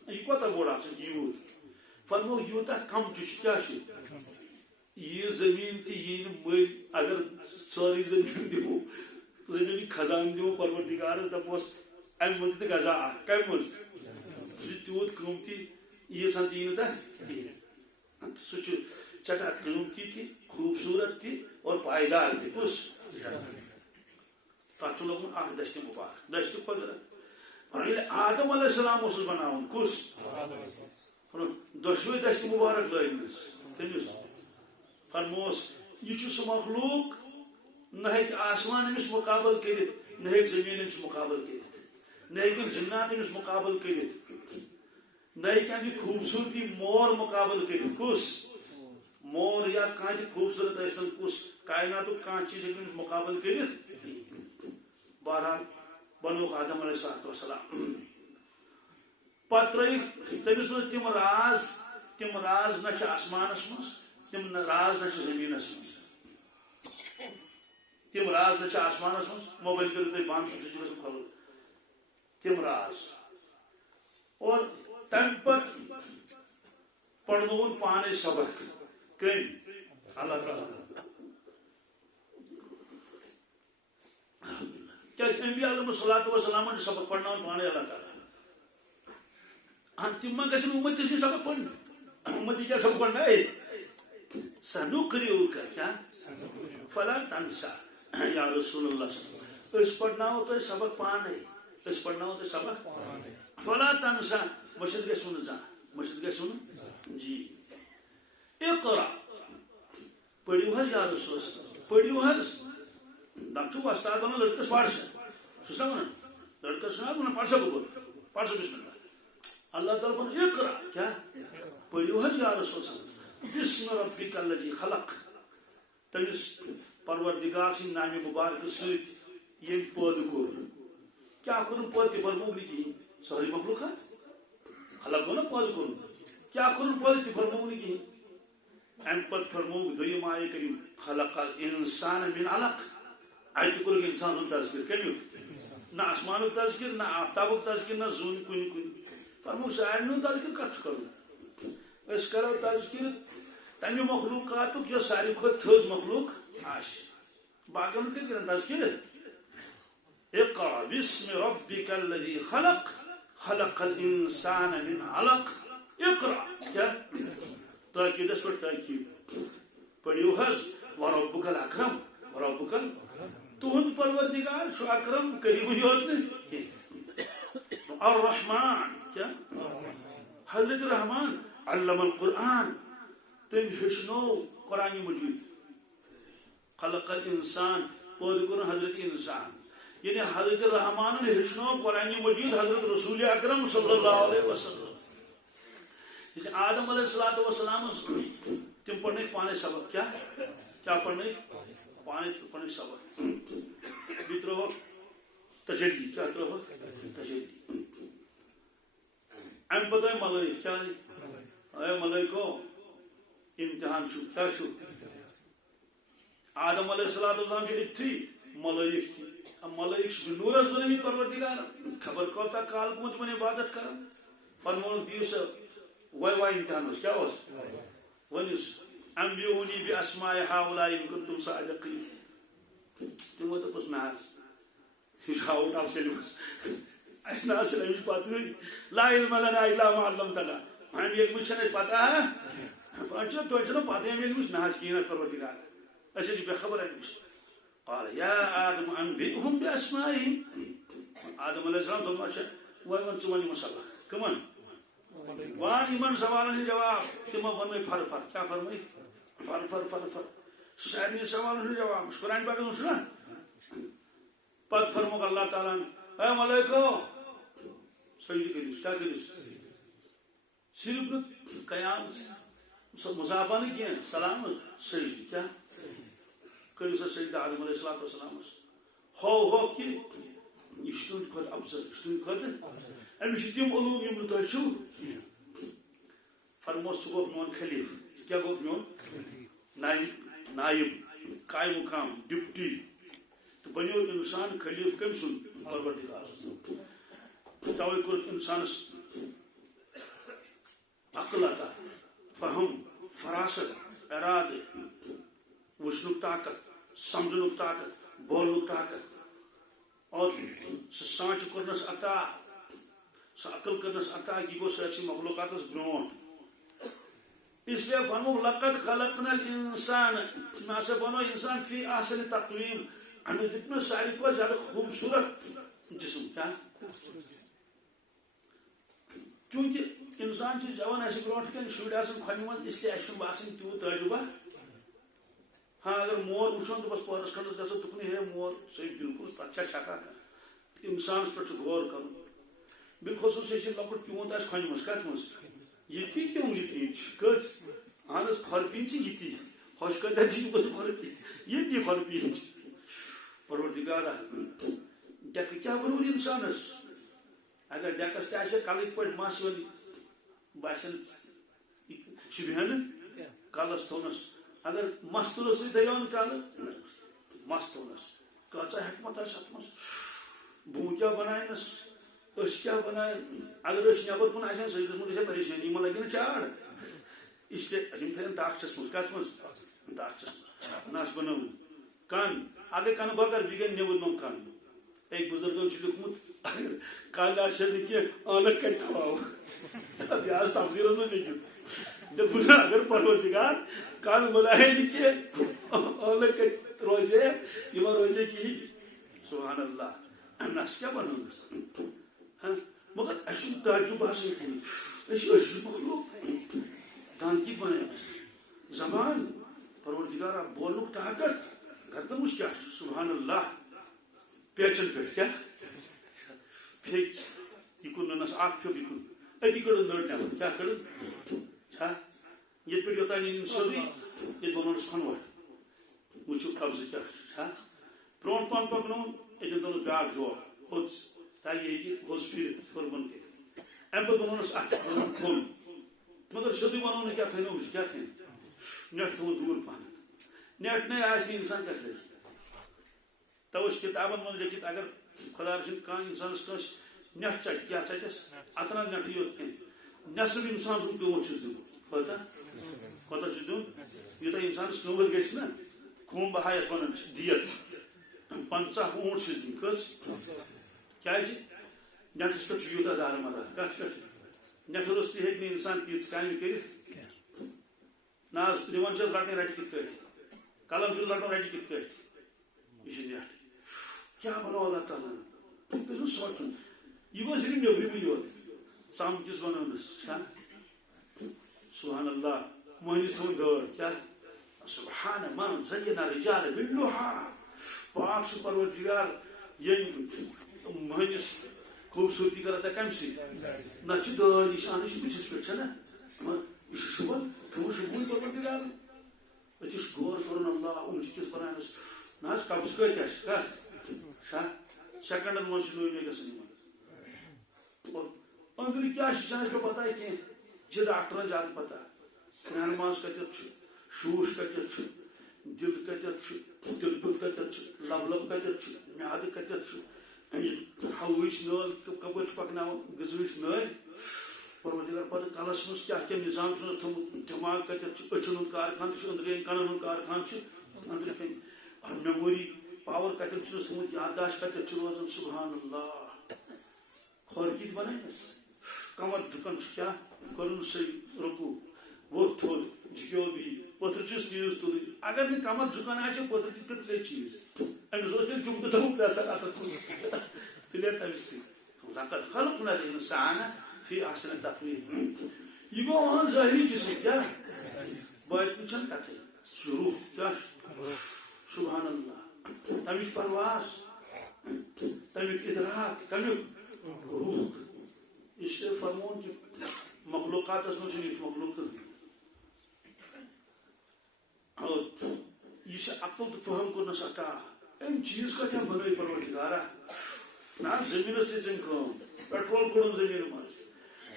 یہ کوتا بوڑ یوت فرمو یوتہ کمچہ کیا یہ زمین تہ یہ مل اگر سوری زمین دو زمین خزان دو پروردگارس دپوس ام مز تہ غذا اخ کم مز تیوت قیمتی یہ سن تہ سہ چٹا قیمتی تھی خوبصورت تھی اور پائیدار تھی کس تک لوگن اخ دشت مبارک دشت قدرت آدم علیہ السلام اس بناون کس دشوی دشت مبارک لائنس تمس فرموس یہ سہ مخلوق نہ آسمان امس مقابل کرت نہ زمین امس مقابل کرت نیکن جنات امس مقابل کرت نیکن خوبصورتی مور مقابل کرت کس مور یا کان خوبصورت ایسن کس کائنات کان چیز امس مقابل کرت بہرحال بنوک آدم علیہ السلام پتر تمس مز تم راز نہ آسمانس مز تم راز نہ زمینس مز تم راز نہ آسمانس مز موبائل کرو تھی بند تم راز اور تم پتہ پڑھن پانے سبق کم اللہ تعالیٰ کیا انبیاء علیہ الصلوۃ والسلام سبق پڑھنا پانے اللہ تعالیٰ تم ما گھن امت سی سبق پڑھنا امتی کیا سبق پڑھنا ہے سنقرئک کیا فلا تنسا یا رسول اللہ صلی اللہ علیہ وسلم اس پڑھناو تو سبق پانے اس پڑھناو تو سبق فلا تنسا مشد گھن زان مشد گھن جی اقرا پڑھو حض یا رسول اللہ پڑھو حض ڈاکٹر استاد ون لڑکس پڑھ سا ون لڑکس ون پڑھ سا پڑھ سا بسم اللہ اللہ تعالیٰ ون اقرا کیا پڑھو حض یا رسول اللہ بسم ربک الذی خلق تمس پروردگار سن نام مبارک ست یم پود کور کیا کرن پود تہ فرمو نہیں ساری مخلوقات خلق نا پود کور کیا کرن پود تہ فرمو نہیں ام پت فرمو دویم آیہ کریم خلق الانسان من علق آیت کور انسان ہن تذکر کمیو نہ آسمان تذکر نہ آفتاب تذکر نہ زون کن کن فرمو سارے تذکر کت کرو اس کرو تذکر تمہ مخلوقات یہ ساری کھت تھز مخلوق آش باقی کت کرن تذکر اقرا بسم ربک الذی خلق خلق الانسان من علق اقرا کیا تاکید اس پر تاکید پڑھو حض وربک الاکرم وربک تہند پروردگار شو اکرم کریم یوت نہیں الرحمن کیا حضرت الرحمن علم القرآن تم ہشنو قرآن مجید خلق الانسان پود کر حضرت انسان یعنی حضرت الرحمن نے ہشنو قرآن مجید حضرت رسول اکرم صلی اللہ علیہ وسلم آدم علیہ السلام تم پڑھنے پانے سبق کیا پڑھنے پانے پڑھنے سبق بھی ترو تجلی کیا ترو تجلی ام پتہ ملائک کیا اے ملائکو امتحان چھو کیا چھو آدم علیہ السلام جو اتھی ملائک تھی اب ملائک نور از بنی پروردگار خبر کوتا کال پہنچ بنی عبادت کرن فرمون دیوس وائی امتحان کیا ونس انبئونی باسماء هؤلاء ان کنتم صادقین تمو دپس ناز آؤٹ آف سیلبس اس ناز چلے پتہ لا علم لنا الا ما علمتنا ہم یہ مشن پتہ ہے پانچو تو چلو پتہ ہے مش ناز کین پروردگار اس بے خبر ہے قال یا آدم انبئهم باسمائهم آدم علیہ السلام فرمایا وہ من چونی مسئلہ کمن وان ایمان سوالن جواب تم ون فر فر کیا فرمائی فر فر فر فر سارے سوالن جواب قرآن پاک میں سنا پت فرمو اللہ تعالیٰ اے ملائکو سجدہ کریس کیا کریس صرف قیام مضافہ نہیں کیا سلام سجدہ کیا کریس سجدہ آدم علیہ السلام ہو کہ یہ اشتون کھت افضل اشتون کھت امی تم علوم یم تہ چھو فرموس ژٕ گوکھ میون خلیف کیا گوکھ میون نائب قائم مقام ڈپٹی تو بنیو انسان خلیف کم سن پروردگار توے کور انسانس عقل عطا فہم فراست اراد وچھنک طاقت سمجھنک طاقت بولنک طاقت اور سانچ کرنس عطا سہ عقل کرنس عطا کی گو سرسی مخلوقات برونٹ اس لیے فرمو لقد خلقنا الانسان میں سے بنو انسان فی احسن تقویم ہمیں جتنا ساری کو زیادہ خوبصورت جسم کیا چونکہ انسان چیز جوان ایسی برونٹ کن شوڑ آسن کھنی من اس لیے ایشن باسن تیو تجربہ ہاں اگر مور وچھون تو بس پورس کھنڈس گژھو تکنی ہے مور صحیح بالکل اچھا شکا کر انسانس پہ غور کرن بالخصوص یہ لکٹ پیوت آس کھنہ مز کت مز یہ کیوں یہ کچھ اہن خورپین یہ خوش کتہ خورپین یہ خورپین پروردگارا ڈیک کیا بنو انسانس اگر ڈیکس تہ کلک پہ مس ون باسن شبہن کلس تھونس اگر مس تلس تھون کل مس تھونس کچا حکمت ات مز بو کیا بنائنس اس کیا بنائیں اگر اس نبر کن آسان سید مجھے پریشانی ما لگی نا چاڑ اس لیے تھین داخچس مز کت مز داخچس مز ناس بنو کن اگر کن بغیر بیگن نیبر نو کن ایک بزرگن لکھمت اگر کن آسان کی آنک کت تھواو بیاس تفسیر میں لکھت اگر پروردگار کن بنائے لکھے آنک کت روزے یہ روزے کی سبحان اللہ ناس کیا بنو مگر اچھا تعجب آسان مخلوق دانتی بنائے زبان پروردگارہ بولنک طاقت گردن مجھ کیا سبحان اللہ پیچن پہ کیا پھیک یہ کن نس آگ پھیک یہ کن ادی کڑن نڑ نیم کیا کڑن چھا یہ پہ یوتان ان سوری یہ بنونس کھنوٹ مجھو قبض کیا چھا پرون پان پکنو یہ دنس بیاگ جوڑ ہوت تاکہ یہ ہوس پھر قربان کے ام پہ بنونس ات کھول مگر سیدھی بنونے کیا تھے نوش کیا تھے نیٹ تھو دور پان نیٹ نہیں آج انسان کر لے تو اس کتابن من لکھت اگر خدا رسول کان انسان کس نیٹ چٹ کیا چٹس اتنا نیٹ یوت کین نصف انسان سن قیمت چھ دن پتہ کوتا چھ دن یہ انسان قیمت گژھِ نا خوم بہایت ونن دیت 50 اونٹ چھ دن کس کیا نیٹس پہ یوتہ دار مدار کت پہ نیٹ روستی ہیکہ انسان تیز کام کرت ناز دِوان چھس رٹنے رٹی کت کٹ قلم چھس رٹن رٹی کت کٹ یہ نیٹ کیا بنو اللہ تعالیٰ تم سوچن یہ گو صرف نیبرم یوت سمجھس بنونس سبحان اللہ مہنس تھون دور کیا سبحان من زین الرجال باللوحى پاک سو پروردگار یہ مہنس خوبصورتی کرتا کم سی نہ دور نشان یہ بتس پہ نا یہ شبن تم شبن پروردگار اتس غور کرن اللہ ان کس بنانس نا قبض کت سیکنڈن من نوئی گھن اندر کیا کو پتہ کی ڈاکٹر زیادہ پتہ پران ماز کتھ شوش کتھ دل کتھ دل پت کتھ لب لب کتھ میاد کتھ ہوش نل کپر پکنا غذاش نل پروردگار پتہ کلس مز کیا کیا نظام تھومت دماغ کتھ اچھن ہند کارخان اندر کنن ہند کارخان اندر کن میموری پاور کتن تھومت یادداشت کتھ روزان سبحان اللہ کھور کت بنائنس کمر جھکن کیا کرن صحیح رکو وہ تھود جھکو بھی پتھر چھ تیز تل اگر نہ کمر جھکن آ پتھر کت کت لے چیز امس تیل چمت تھوک تلے تمس لقد خلقنا الانسان فی احسن تقویم یہ گو وہاں ظاہری جسم کیا باطن چھن کتھے روح کیا سبحان اللہ تمس پرواز تمیک ادراک تمیک روح اس لیے فرمون کہ مخلوقات اس میں مخلوق اور یہ عقل تو فہم کر سکا ام چیز کتیا بنائی پروردگارا نا زمینس تم کم پیٹرول کوڑن زمین مز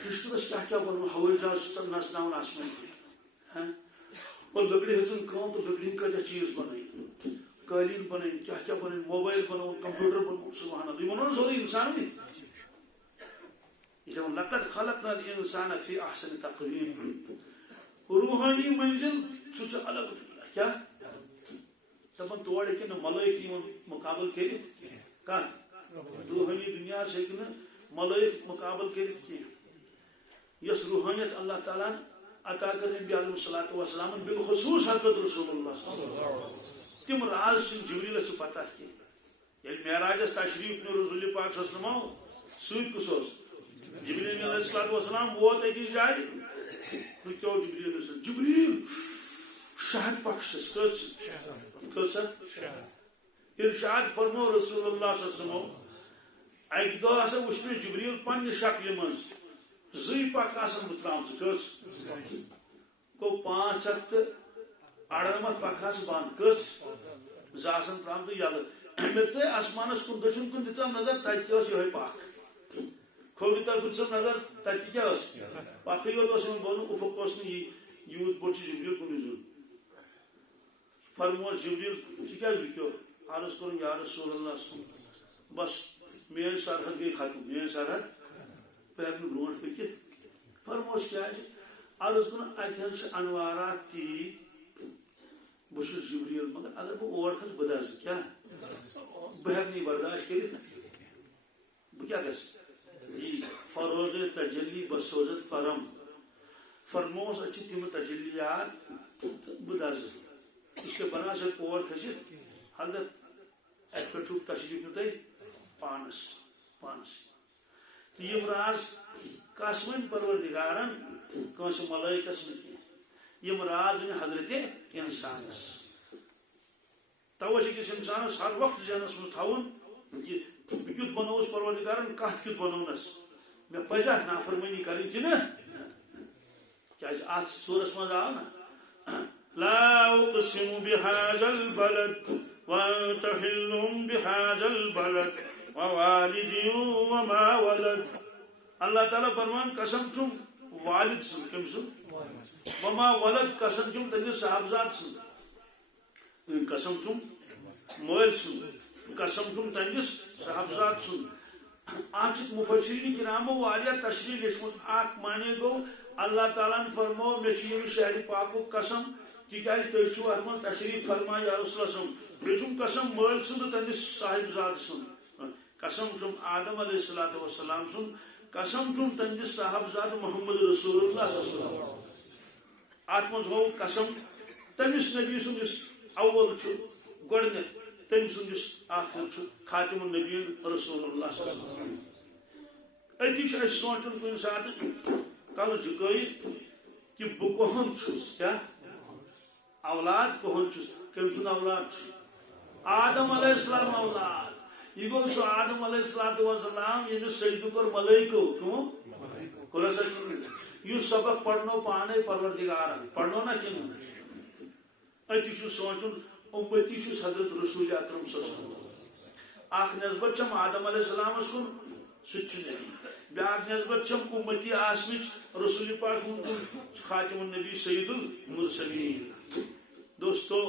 ششترس کیا بنو ہوئی جہاز نسناون آسمان اور لکڑی ہزن کم تو لکڑی کتیا چیز بنائی قالین بنائی کیا بنائی موبائل بنو کمپیوٹر بنو سبحان اللہ یہ بنو سورے انسان بھی یہ لقد خلقنا الانسان فی احسن تقویم روحانی منزل چھ الگ کیا دپان تور ہیکن ملائک مقابل کرت کت روحانی دنیا ہیکن ملائک مقابل کرت کی یس روحانیت اللہ تعالیٰ عطا کر نبی علیہ الصلوۃ والسلام بالخصوص حضرت رسول اللہ تم راز جبریل سے پتہ کی یل معراجس تشریف نو رسول پاک صلی اللہ علیہ وسلم سوت کس جبریل علیہ الصلوۃ والسلام ووت اکس جائے رکو جبریل جبریل شہد بخشس کس ارشاد فرمو رسول اللہ صلی اللہ علیہ وسلم اکہ دہ ہسا وچ مے جبریل پنہ شکل مز زی پک آسان بترام کچ گو 598 پک ہس بند کچ زاسان ترام تو یل مے ژے آسمانس کن دچھن کن دژ نظر تتہ یہ پک کھوورِ طرف دژ نظر تتہ کیا پکھے یوت بون افق یوت بوڑ جبریل کن زون فرموس جبریل کیا وکیو عرض کر یا رسول اللہ بس میری سرحد گئی ختم میری سرحد بہ ہیکہ برونٹ پکت فرموس کیا عرض کر اتہ انوارات تیت بس جبریل مگر اگر بہ اور کھس بہ دز کیا بہ ہیکہ برداشت کرت بہ کیا گس جی فروغ تجلی بسوزت پرم فرموس اچھی تم تجلیات بہ دز اس کے بنا سے اور کھست حضرت ات پہ تشریف نیو تھی پانس تو یہ راز کس ون پروردگارن کنس ملائکس یم راز ون حضرت انسانس توجہ کس انسانس ہر وقت ذہنس مز تھون کہ بہ کیت بنوس پروردگارن کت کیت بنونس مے پزا نافرمانی کریں کہ کیا ات سورس مز آو نا لا اقسم بهذا البلد وانت حل بهذا البلد ووالد وما ولد اللہ تعالیٰ فرمان قسم چھم والد سن کم سن وما ولد قسم چھم تمس صاحبزاد سن قسم چھم مول سن قسم چھم تمس صاحبزاد سن آج مفسرین کرامو واریاہ تشریح لیچمت اخ معنی گو اللہ تعالیٰ نے فرمو مے شہر پاکو قسم تکیاز تھی چھو ات من تشریف فرما یا رسول اللہ بیچم قسم مول سن تمس صاحبزاد سن قسم چھم آدم علیہ السلام سن قسم چھم تمس صاحبزاد محمد رسول اللہ صلی اللہ علیہ وسلم ات من ہو قسم تمس نبی سن اس اول گۄڈنیتھ تم سن اس آخر خاتم النبیین رسول اللہ صلی اللہ علیہ وسلم اتی سوچن کن سات کل جھکائت کہ بہ کہن چھس کیا اولاد کہن چھس کم سن اولاد آدم علیہ السلام اولاد یہ گو سو آدم علیہ السلام یہ سجدہ کور ملائکو کم یہ سبق پڑھنو پانے پروردگارن پڑھنو نا کن اتی سوچن امتی چھس حضرت رسول اکرم صلی اللہ علیہ وسلم اخ نسبت چھم آدم علیہ السلام کن سچ نبی بیاکھ نسبت چھم امتی آسمچ رسول پاک کن خاتم النبی سید المرسلین دوستو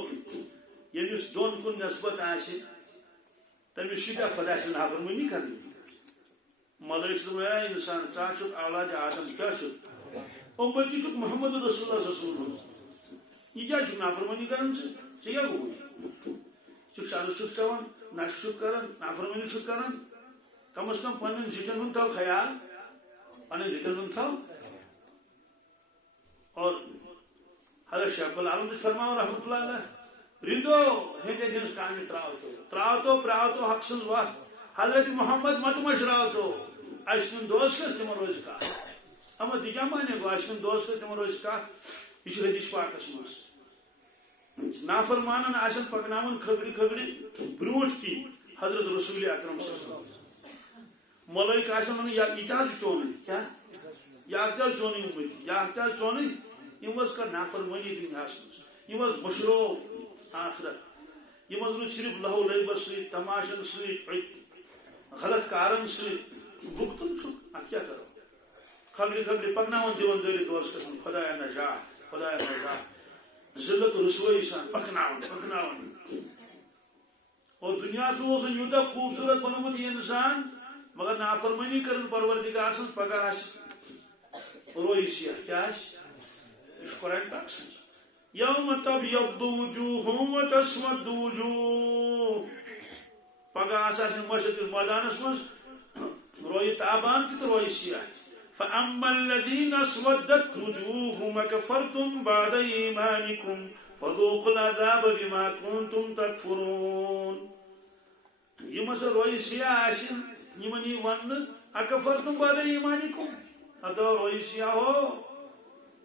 یمس دون کن نسبت آسہ تمس خدا سے نافرمانی کرنی ملائک اے انسان ژا چھک اولاد آدم کیا چھ امتی چھک محمد رسول اللہ صلی اللہ علیہ وسلم یہ کیا چھ نافرمانی کرن کیا گوئی چھ سر چھ چون نش چھ کرن نافرمانی چھ کرن کم از کم پنن زٹن ہند تھو خیال پنن زٹن ہند تھو اور حضرت شیخ العالم فرماؤ رحمۃ اللہ علیہ رندو ہندے دنس کامہ تراو تو حق سن وقت حضرت محمد مت مشراو تو اشن دوست کس تم روز کا اما دیجا مانے گو اشن دوست کس تم روز کا یہ حدیث پاکس مس نافرمانن آسن پکناون کھگڑی برونٹ کی حضرت رسول اکرم صلی اللہ علیہ وسلم ملائک آسن یا اجاز چون کیا یا اجاز چون امتی یا اجاز چون یمس کا نافرمانی دنیا آسن یمس مشرو آخرت یمس صرف لہو لعبس ست تماشن ست غلط کارن ست بھگتن ات کیا کرو کھگڑی پکناون دیون دٲرِتھ دورس قسم خدایا نجات خدایا نجات ذلت رسوائی سان پکناون اور دنیا سے یوتہ خوبصورت بنومت یہ انسان مگر نافرمانی کرن پروردگار سن پگہ روئی سیاہ کیا قرآن پاک سن یوم تبیض وجوہ وتسود وجوہ پگہ آسان مشرق میدانس مز روئی تابان تہ روئی سیاہ فأما الذين اسودت وجوههم كفرتم بعد إيمانكم فذوقوا العذاب بما كنتم تكفرون يمس روي سياح آسن يمني ون أكفرتم بعد إيمانكم أتو روي سياح هو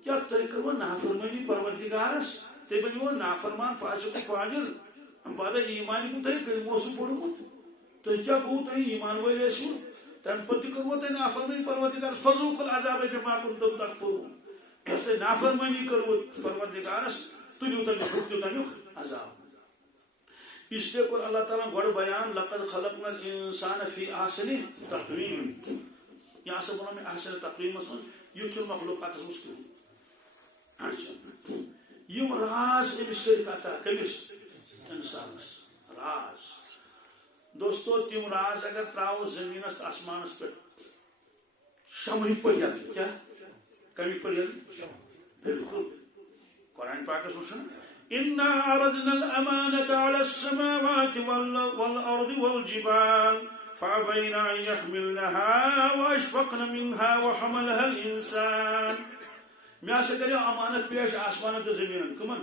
کیا تھی کرو نافرمانی پروردگارس تھی بنو نافرمان فاسق فاجر بعد ایمان کو تھی کلمو سے پڑھمت تُہۍ کیٛاہ گوٚو تُہۍ ایٖمان وٲلۍ ٲسِو تَمہِ پَتہٕ تہِ کٔروٕ تۄہہِ نافرمٲنی پروردگارس فذوقُ العذاب بِمَا كُنتُم تَكْفُرُونَ یۄس تۄہہِ نافرمٲنی کٔروٕ پروردگارس تُلِو تَمیُک عذاب اس لیے کوٚر اللہ تعالیٰ گۄڈٕ بیان لقد خلقنا الانسان فی احسن تقویم یہ ہسا ووٚنو مےٚ احسن تقویٖمس منٛز یُتھ چھُنہٕ مخلوقاتس منٛز کٕہٕنۍ اچھا یِم راز أمِس کٔرِکھ عطا کٔمِس انسانس راز دوستو تِم راز اگر تراوو زٔمیٖنس تہٕ آسمانس پٮ۪ٹھ شمہٕکۍ پٲٹھۍ یلہٕ کیٛاہ کمِکۍ پٲٹھۍ یلہٕ بالکل قرآن پاکس منٛز چھُنہ إنا عرضنا الأمانة على السماوات والأرض والجبال فأبين أن يحملنها وأشفقن منها وحملها الإنسان مےٚ ہسا کریو امانت پیش آسمان تہٕ زٔمیٖنن کٕمن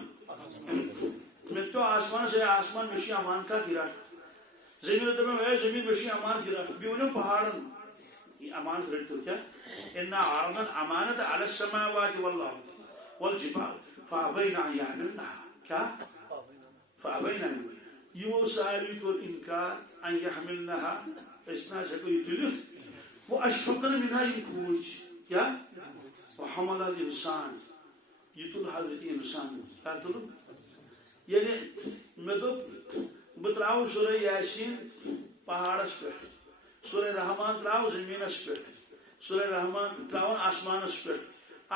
مےٚ دِتو آسمانس ہے آسمان مےٚ چھُ امان کتھ یہِ رٹ زٔمیٖنس دوٚپم ہے زٔمیٖن مےٚ چھُ امانت یہِ رٹ بیٚیہِ ووٚنُم پہاڑن یہِ امانت رٔٹِو کیٛاہ إنا عرضنا الأمانة على السماوات والأرض والجبال فأبين أن يحملنها کیا فابینا یمو ساروی کوٚر انکار ان یحملنها أسۍ نہ ہیٚکو یہِ تُلِتھ واشفقن منها یِم کھوٗژ کیا وحمل الانسان یہِ تُل حضرت انسان کیا تُلُن یعنی مےٚ دوٚپ بہٕ تراوٕ سورہ یاسیٖن پہاڑس پٮ۪ٹھ سورہ رحمان تراوٕ زٔمیٖنس پٮ۪ٹھ سورہ رحمان تراوان آسمانس پٮ۪ٹھ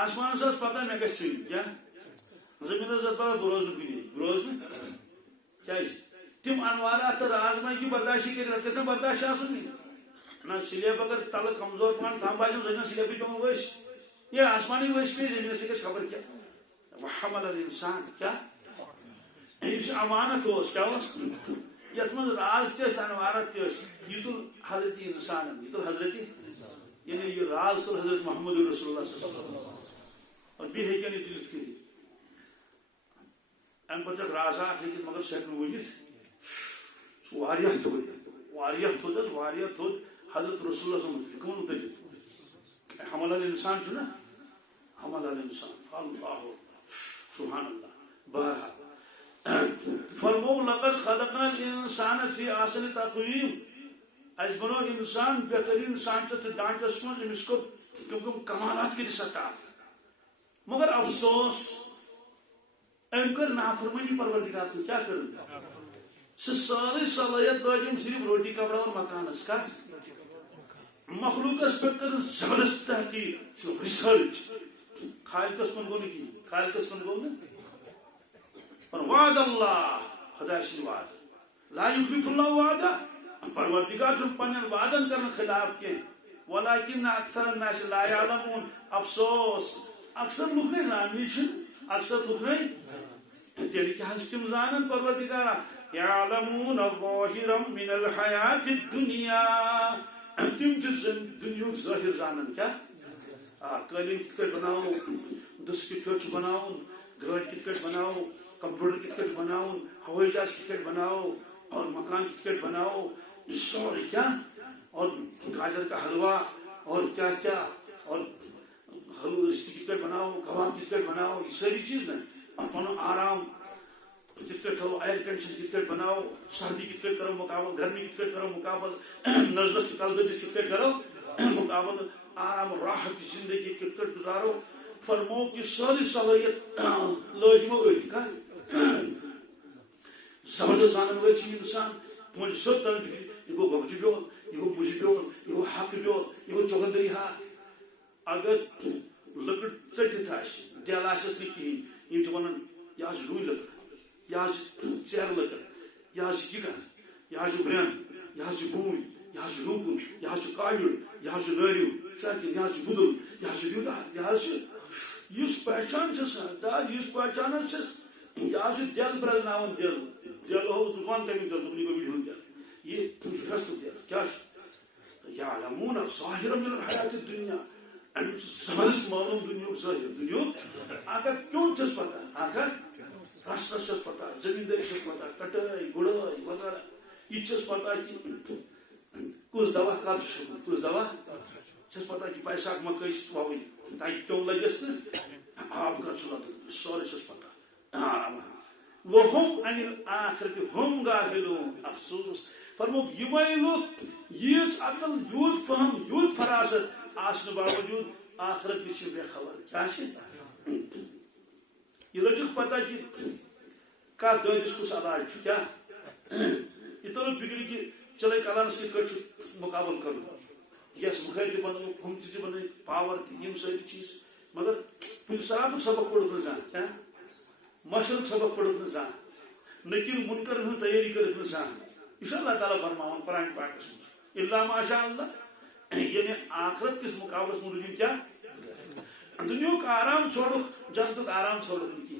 آسمانس ٲس پتہ مےٚ گژھِ ژھٕنٕنۍ کیا زٔمیٖنس ٲس پتہ بہٕ روزٕ نہٕ کُنی بہٕ روزٕ نہٕ کیازِ تِم انوارات تہٕ راز ما ہیٚکہِ برداشی کٔرِتھ اَتھ گژھِ نہ برداش آسُن نہ سلیب اگر تلہٕ کمزور پہن تھم باسیٚم زٔمیٖنس سلیبٕے پیٚوان ؤسۍ یا آسمانٕے ؤسۍ پیٚیہِ زٔمیٖنس تہِ گژھِ خبر کیٛاہ وحمل الانسان کیٛاہ یُس یہِ امانت اوس کیٛاہ اوس یتھ منٛز راز تہِ ٲسۍ انوارات تہِ ٲسۍ یہِ تُل حضرت انسانن یہِ تُل حضرت یعنی یہِ راز تُل حضرت محمد رسول اللہ صلی اللہ علیہ وسلم اور بیٚیہِ ہیٚکہِ نہٕ تُلِتھ کٔرِتھ ام پتہ رازات ہیٚکِتھ مگر سُہ ہیٚکہِ نہٕ ؤنِتھ سُہ واریاہ تھوٚد حظ واریاہ تھوٚد حضرت رسول اللہ صلی اللہ علیہ وسلم کٕمن متعلق حمل الانسان چھُنہ حمل الانسان اللہ سبحان اللہ بہرحال فرمو لقد خلقنا الانسان فی احسن تقویم اَسہِ بنوو انسان بہترین سانچس تہٕ ڈانچس منٛز أمِس کوٚر کم کمالات کٔرِتھ عطا مگر افسوس أمۍ کٔر نافرمٲنی پروردگار سٕنٛز کیٛاہ کٔر سُہ سٲرٕے صلٲحیت لٲجِم صرف روٹی کپڑا اور مکانس کتھ مخلوقس پٮ۪ٹھ کٔر زبردست تحقیق سُہ رِسٲرٕچ خالقس کُن گوٚو نہٕ کِہیٖنۍ خالقس کُن گوٚو نہٕ وعد اللہ خدا سٕنٛدۍ وعدٕ لا یُخلف اللہ وعدہ پروردگار چھُنہٕ پننٮ۪ن وعدن کرن خلاف کینٛہہ ولکن اکثر الناس لا یعلمون افسوس اکثر لُکھ نے زاننی چھِنہٕ اکثر لُکھ نے تیٚلہِ کیٛاہ حظ چھِ تِم زانان پروردگارا یعلمون ظاہرا من الحیات الدنیا تِم چھِ دُنیہُک ظٲہِر زانان کیٛاہ قٲلیٖن کِتھ کٲٹھۍ بناوو دٔس کِتھ کٲٹھۍ چھُ بناوُن گٲڑۍ کِتھ کٲٹھۍ بناوو کمپیوٹر کِتھ کٲٹھۍ چھُ بناوُن ہوٲیی جہاز کِتھ کٲٹھۍ بناوو اور مکان کِتھ کٲٹھۍ بناوو یہ سورُے کیٛاہ اور گاجر کا حلوا اور کیا کیا اور رشتہ کِتھ کٲٹھۍ بناوو کباب کِتھ کٲٹھۍ بناوو یہ سٲری چیز نا پنُن آرام کِتھ کٲٹھۍ تھاوو ایر کنڈیشن کِتھ کٲٹھۍ بناوو سردی کِتھ کٲٹھۍ کرو مقابل گرمی کِتھ کٲٹھۍ کرو مقابل نزلس تہٕ کلدٔدِس کِتھ کٲٹھۍ کرو مقابل آرام راحت زندگی کِتھ کٲٹھۍ گزارو فرمو کہ سٲرٕے صلٲحیت لٲج یِمو أتھۍ کتھ زبردست زانن وٲلۍ چھِ انسان تِمن چھُ سیوٚد تران فکرِ یہِ گوٚو گۄگجہِ بیول یہِ گوٚو مُجہِ بیول یہِ گوٚو ہاکہٕ بیول یہِ گوٚو چۄگندری ہاکھ اگر لٔکٕر ژٔٹِتھ آسہِ دٮ۪ل آسٮ۪س نہٕ کِہیٖنۍ یِم چھِ ونان یہِ حظ چھِ ڈوٗنۍ لٔکٕر یہِ حظ چھِ ژیرٕ لٔکٕر یہِ حظ چھِ کِکر یہِ حظ چھِ برٛٮ۪ن یہِ حظ چھِ بوٗنۍ یہِ حظ چھِ ڈوٗکُن یہِ حظ چھُ کاوِڑ یہِ حظ چھُ نٲرِو یہِ حظ چھُ گُدُل یہِ حظ چھُ دیودار یہِ حظ چھُ یُس پہچان چھس داج یُس پہچان حظ چھس یہِ حظ چھُ دٮ۪ل پرٛزناوان دِل دِل اوس ژٕ وَن کَمیُک دِل دوٚپُن یہِ گوٚو وِڈِ ہُنٛد دِل یہِ چھُ خستُک دِل کیٛاہ چھُ یعلمون ظاہرا من الحیات الدنیا اَمیُک چھُ زبردست معلوم دُنیہُک ظٲہِر دُنیہُک اگر کیوٚم چھس پتہ اگر رسنس چھس پتہ زمیٖندٲری چھس پتہ کٹٲے گُڑٲے وغیرہ یہِ تہِ چھس پتہ کہ کُس دوا کر چھُ چھوٚکمُت کُس دوا چھس پتہ کہ پیساک ما کٔژ وَوٕنۍ تاکہِ کیوٚم لگٮ۪س نہٕ آب کر چھُ لگان سورُے چھس پتہ وهم عن الآخرة هم غافلون افسوس فرموک یمے لوگ ییژ عقل یوت فہم یوت فراست آسن باوجود آخرت کی بے خبر کیا یہ لوگ پتہ کہ کت دودس کس علاج کیا یہ تر فکر کہ چلے کلان سی مقابل کرو یس مخیر بن ہم تہ بن پاور تم ساری چیز مگر کن سراتک سبق پڑھ نا زان کیا مشرق سبق پڑھ نا زان نکل منکر ہز تیاری کرت نا زان یہ اللہ تعالیٰ فرمان قرآن پاکس مجھ اللہ ماشاء اللہ یعنی آخرت کس مقابلس مجھے کیا دنیا کا آرام چھوڑو جنت کا آرام چھوڑو کی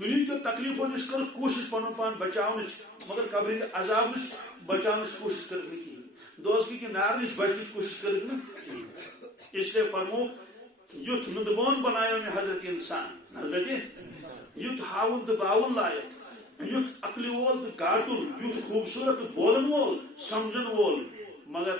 دنیا کے تکلیفوں نش کر کوشش پن پان بچاؤ مگر قبر عذاب نش بچاؤ کوشش کرنے کی دوزگی کے نار نش بچنے کی کوشش کرنے اس لیے فرمو یت ندبون بنایا میں حضرت انسان حضرت یت ہاون تو باون لائق یت عقلی وول تو گاٹل یت خوبصورت بولن وول سمجھن وول مگر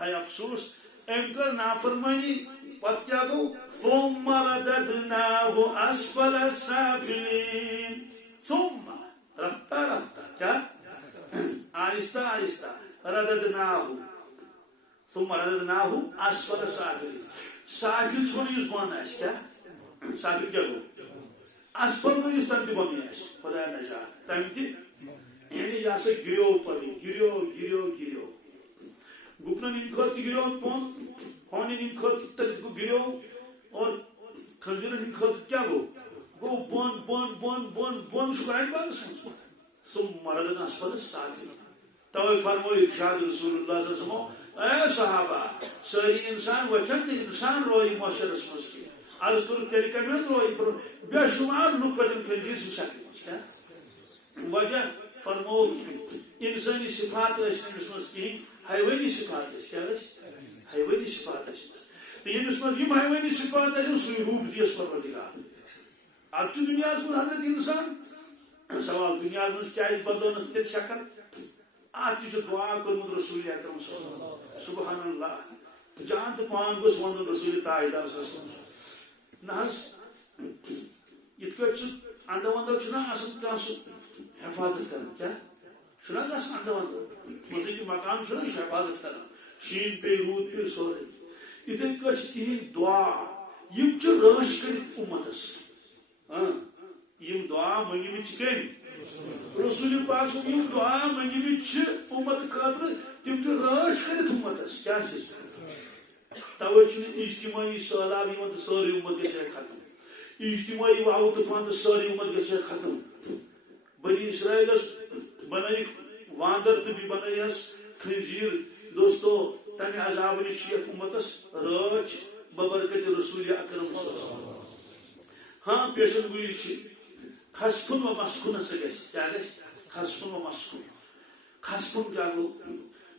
ہے افسوس ام کر نافرمانی پت کیا گو ثم رددناه اسفل السافلين ثم رفتہ رفتہ کیا آہستہ آہستہ رددناه ثم رددناه اسفل السافلين سافل چھوڑ اس بن اس کیا سافل کیا گو اسفل میں اس تم بن اس خدا نجات تم تھی یعنی یا سے گریو پڑی گریو گریو گریو گپنا نیم خود گریو پون ہونے نیم خود تک گریو اور خنزیر نیم خود کیا گو بون بون بون بون بون شکرائن باز ثم مردنا اسفل السافلين تو فرموئی ارشاد رسول اللہ صلی اللہ علیہ وسلم اے صحابہ ساری انسان وچن انسان روئی معاشر اسمس کی عرض کرو تیری کمین روئی پر بے شمار لوگ قدم خنزیر سے شکل وجہ فرموئی انسانی صفات اسمس کی حیوانی صفات اس کیا اس حیوانی صفات اس تو یہ اسمس یہ حیوانی صفات اس سوئی روپ دیس پروردگار اب چو دنیا سے حضرت انسان سوال دنیا میں کیا اس بدلونس تیل شکل آتی جو دعا کرمد رسول اکرم صلی اللہ علیہ وسلم سبحان اللہ جان تو پان گوس ون رسول تاجدار صلی اللہ علیہ وسلم نہ یہ کٹ اندو اندو چھنا اصل کا حفاظت کرنا کیا چھنا گس اندو اندو مزید مقام چھنا حفاظت کرنا شین پہ رود پہ سورے اتنے کٹ تہین دعا یم چھ راش کرت امتس یم دعا منگی مت کم رسول پاک صلی یم دعا منگی مت امت خاطر تم چھ راش کرت امتس کیا چھ توے چھ اجتماعی سہلاب یمن تو ساری امت گژھِ ختم اجتماعی واو طوفان تو ساری امت گژھِ ختم بنی اسرائیلس بنائی واندر تو بھی بنائیس خنزیر دوستو تمہیں عذاب نش امتس راچ ببرکت رسول اکرم صلی اللہ علیہ وسلم ہاں پیشن گوئی خسفن و مسکن سے گھس کیا گھس خسفن و مسکن خسفن کیا گو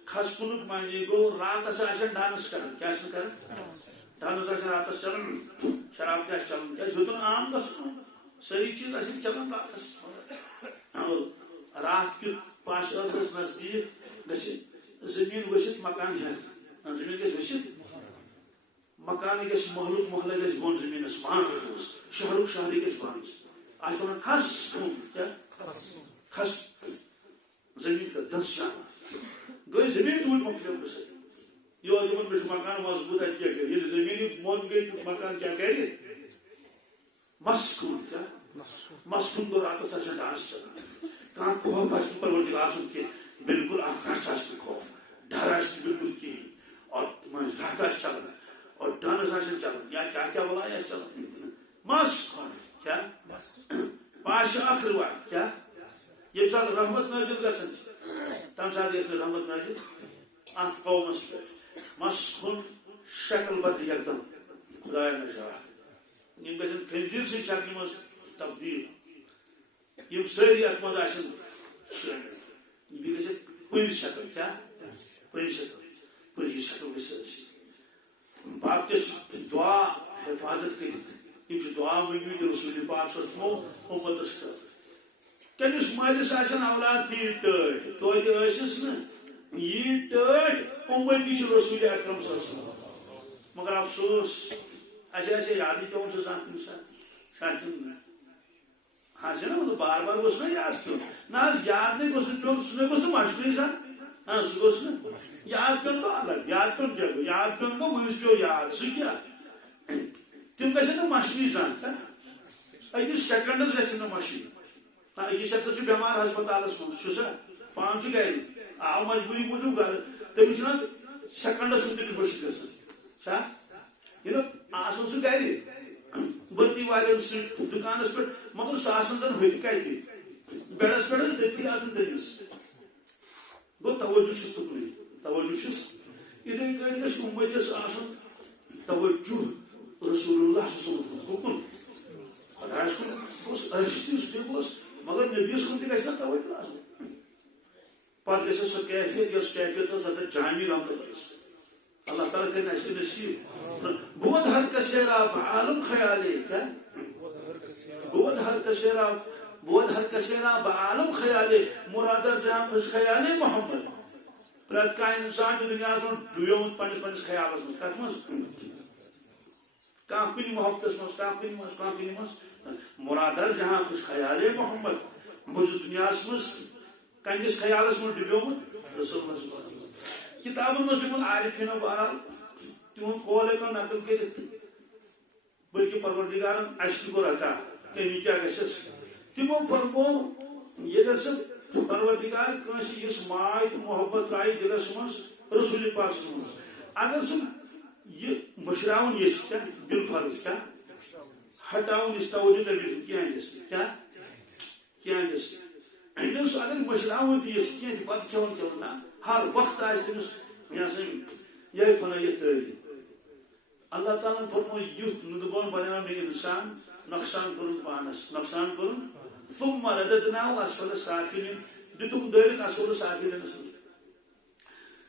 خسفن معنی گو رات آسان ڈانس کرن کیا کرن ڈانس آسان رات چلن شراب کیا چلن کیا زیتون عام گھسن ساری چیز آسان چلن رات رات کی پاس ارس نزدیک گھس زمین وسط مکان ہے زمین گھس وسط مکان گھس محلک محلہ گھس بون زمینس مانس شہرک شہری گھس مانس آج ونان خسفن کیا خسفن زمین کا دس جانا گئی زمین تو مختلف گھس یہ دن بس مکان مضبوط ہے کیا کرے یہ زمین من گئی تو مکان کیا کرے مسکون کیا مسکون تو رات سے ڈانس چلنا کہاں خوف ہے پروردگار سن کے بالکل آکاش آس میں خوف ڈر آس بالکل کی اور رات آس چلنا اور ڈانس آس چلنا یا کیا بولا یا چلنا مسکون کیا پاش آخر وقت کیا یہ ساتھ رحمت نازل گژھن تم ساتھ اس میں رحمت نازل ات قومس پہ مسکون شکل بدل یکدم خدا نجات یم گژھن خنزیر سی شکل مز تبدیل یم ساری ات مز آسن شامل یہ گژھِ پری شکل کیا پری شکل گژھِ باقی دعا حفاظت کرت یم دعا منگمت رسول پاک صلی اللہ علیہ وسلم امتس خاطر کمس مالس آسن اولاد تی ٹاٹ توتہ ٲسِس نہٕ یہ ٹاٹ امتی رسول اکرم صلی اللہ علیہ وسلم مگر افسوس اچھا یادی پیون سان کُنہِ ساتہٕ ہاں نا مطلب بار بار گوس نا یاد کیوں نہ یاد نہیں گوس پیون سہ گوس مشکل سان ہاں سہ گوس نا یاد پیون گو الگ یاد پیون کیا گو یاد پیون گو ونس پیو یاد سہ کیا تم گھن نا مشکل سان اکس سیکنڈس گھن نا مشکل اکس ہسا بیمار ہسپتالس مزہ پان گر آو مجبوری موجود گر تمس سیکنڈس تمس بچت گھان آسان سہ گر بتی والن س دکانس پہ مگر سہ آسان زن ہتھ کتہ بیڈس پہ تھی آسان تمس گو توجہ چھس تکن توجہ چھس اتھے کن گھس امتس آسان توجہ رسول اللہ صلی اللہ علیہ وسلم کن خدایس کن گوس ارشتس گوس مگر نبیس کن تہ گھس نا توجہ آسان پتہ گھس سہ کیفیت یس کیفیت سا جامع رحمت اللہ تعالیٰ کرے اس نصیب بود ہر کسیرا بعالم خیالے کیا بود ہر کسیرا بعالم خیالے مرادر جہاں خوش خیالے محمد پرت کا انسان دنیا میں ڈویومت پنس خیالس مز کت مز کان کن محبتس مز کان کن مز مرادر جہاں خوش خیالے محمد بس دنیا مز کنس خیالس مز ڈویومت رسول اللہ کتابن مز تم عارفین بہرحال تم قول نقل کرت بلکہ پروردگارن اچھا کو عطا کمی کیا گھس تمو فرمو یہ پروردگار کنس اس ماے تو محبت ترائی دلس مز رسول پاک مز اگر سم یہ مشراون یس کیا بالفرض کیا ہٹاؤن اس توجہ تبلیغ کیا یس کیا یس اگر مشراون یس کیا پتہ چون نا ہر وقت آس تمس یہ فنیت تعلیم اللہ تعالیٰ فرمو یت ندبون بنیا میں انسان نقصان کرن پانس نقصان کرن ثم رددناه اسفل سافلین دتم دائرت اسفل سافلین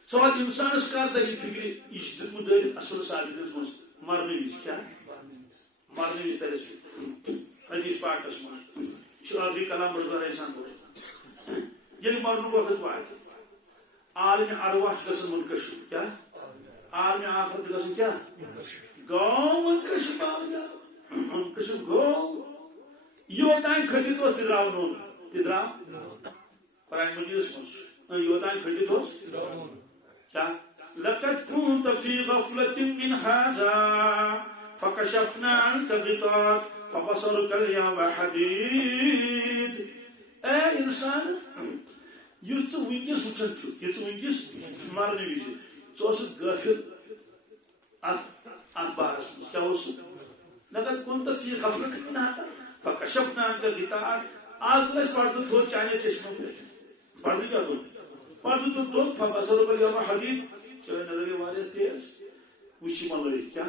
سوال انسان اس کار تری فکر یہ دتم دائرت اسفل سافلین مرنے وز کیا مرنے وز ترس حدیث پاکس مز شاعری کلام بڑھ انسان کو یعنی مرن وقت وات عالم ارواح گژھن منکشف کیا عالم آخرت گژھن کیا گو منکشف منکشف گو یوتان کھٹت اس تدراو نون تدراو قرآن مجیدس مز یوتان کھٹت اس کیا لقد كنت في غفلة من هذا فكشفنا عنك غطاءك فبصرك اليوم حديد اے انسان یہ ونکس وچان یہ ونکس مرنے وز غافل ات بارس مز کیا لقد كنت في غفلة من هذا فكشفنا عنك غطاءك آج تو اس پردہ تھو چانے چشموں پہ پردہ کیا پردہ تو فبصرك اليوم حديد چلے نظر واریاہ تیز وچ ملائک کیا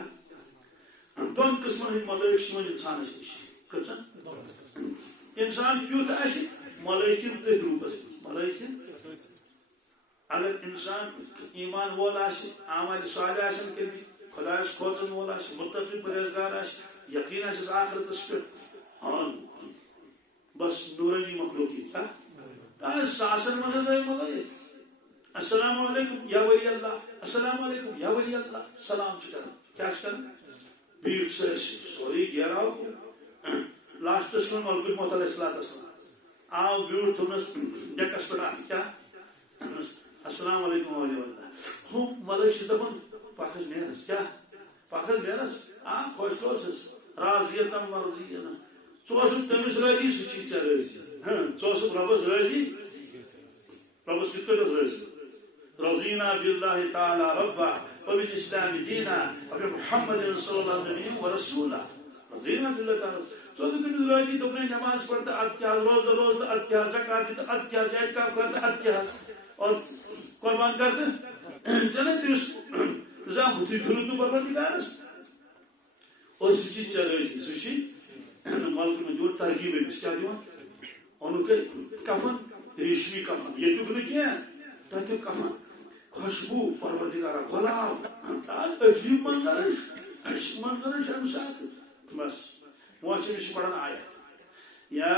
دون قسمن ہند ملائک چھ انسانس نش کچن انسان کیوت آس ملائکن تھی روپس ملائک اگر انسان ایمان وول آس اعمال صالح آسن کرمت خدایس کھوژن وول آس متقی پرہیزگار آس یقین آسس آخرتس پہ بس نورانی مخلوقی کیا ساسن مز آئی ملائک السلام علیکم یا ولی اللہ السلام علیکم یا ولی اللہ سلام کرن کیا کرن بیٹھ سوری گیراو لاسٹس من ملک محمد علیہ السلام آو بیٹھ تھونس ڈیکس پہ کیا السلام علیکم ولی اللہ ہم ملک دپان پکس نیرس کیا پکس نیرس خوش روزس راضیتم مرضیتم ثوسک تمس راضی سہ چھ راضی ثوسک ربس راضی ربس کت راضی رضينا بالله تعالى ربا وبالإسلام دينا وبمحمد صلى الله عليه وسلم ورسولا رضينا بالله تعالى تو تم راضی تو میں نماز پڑھتا اد کیا روز اد کیا زکات دیتا اد کیا اعتکاف کرتا اد کیا اور قربان کرتا چلے تمس نظام ہوتی درود پروردگارس اور سچی چلے سچی مالک میں جو ترغیب ہے کیا دیوان ان کے کفن ریشمی کفن یہ تو کیا تت کفن خوشبو پروردگار غلام عجیب منظر ام سات بس موسم پڑھنا آیت یا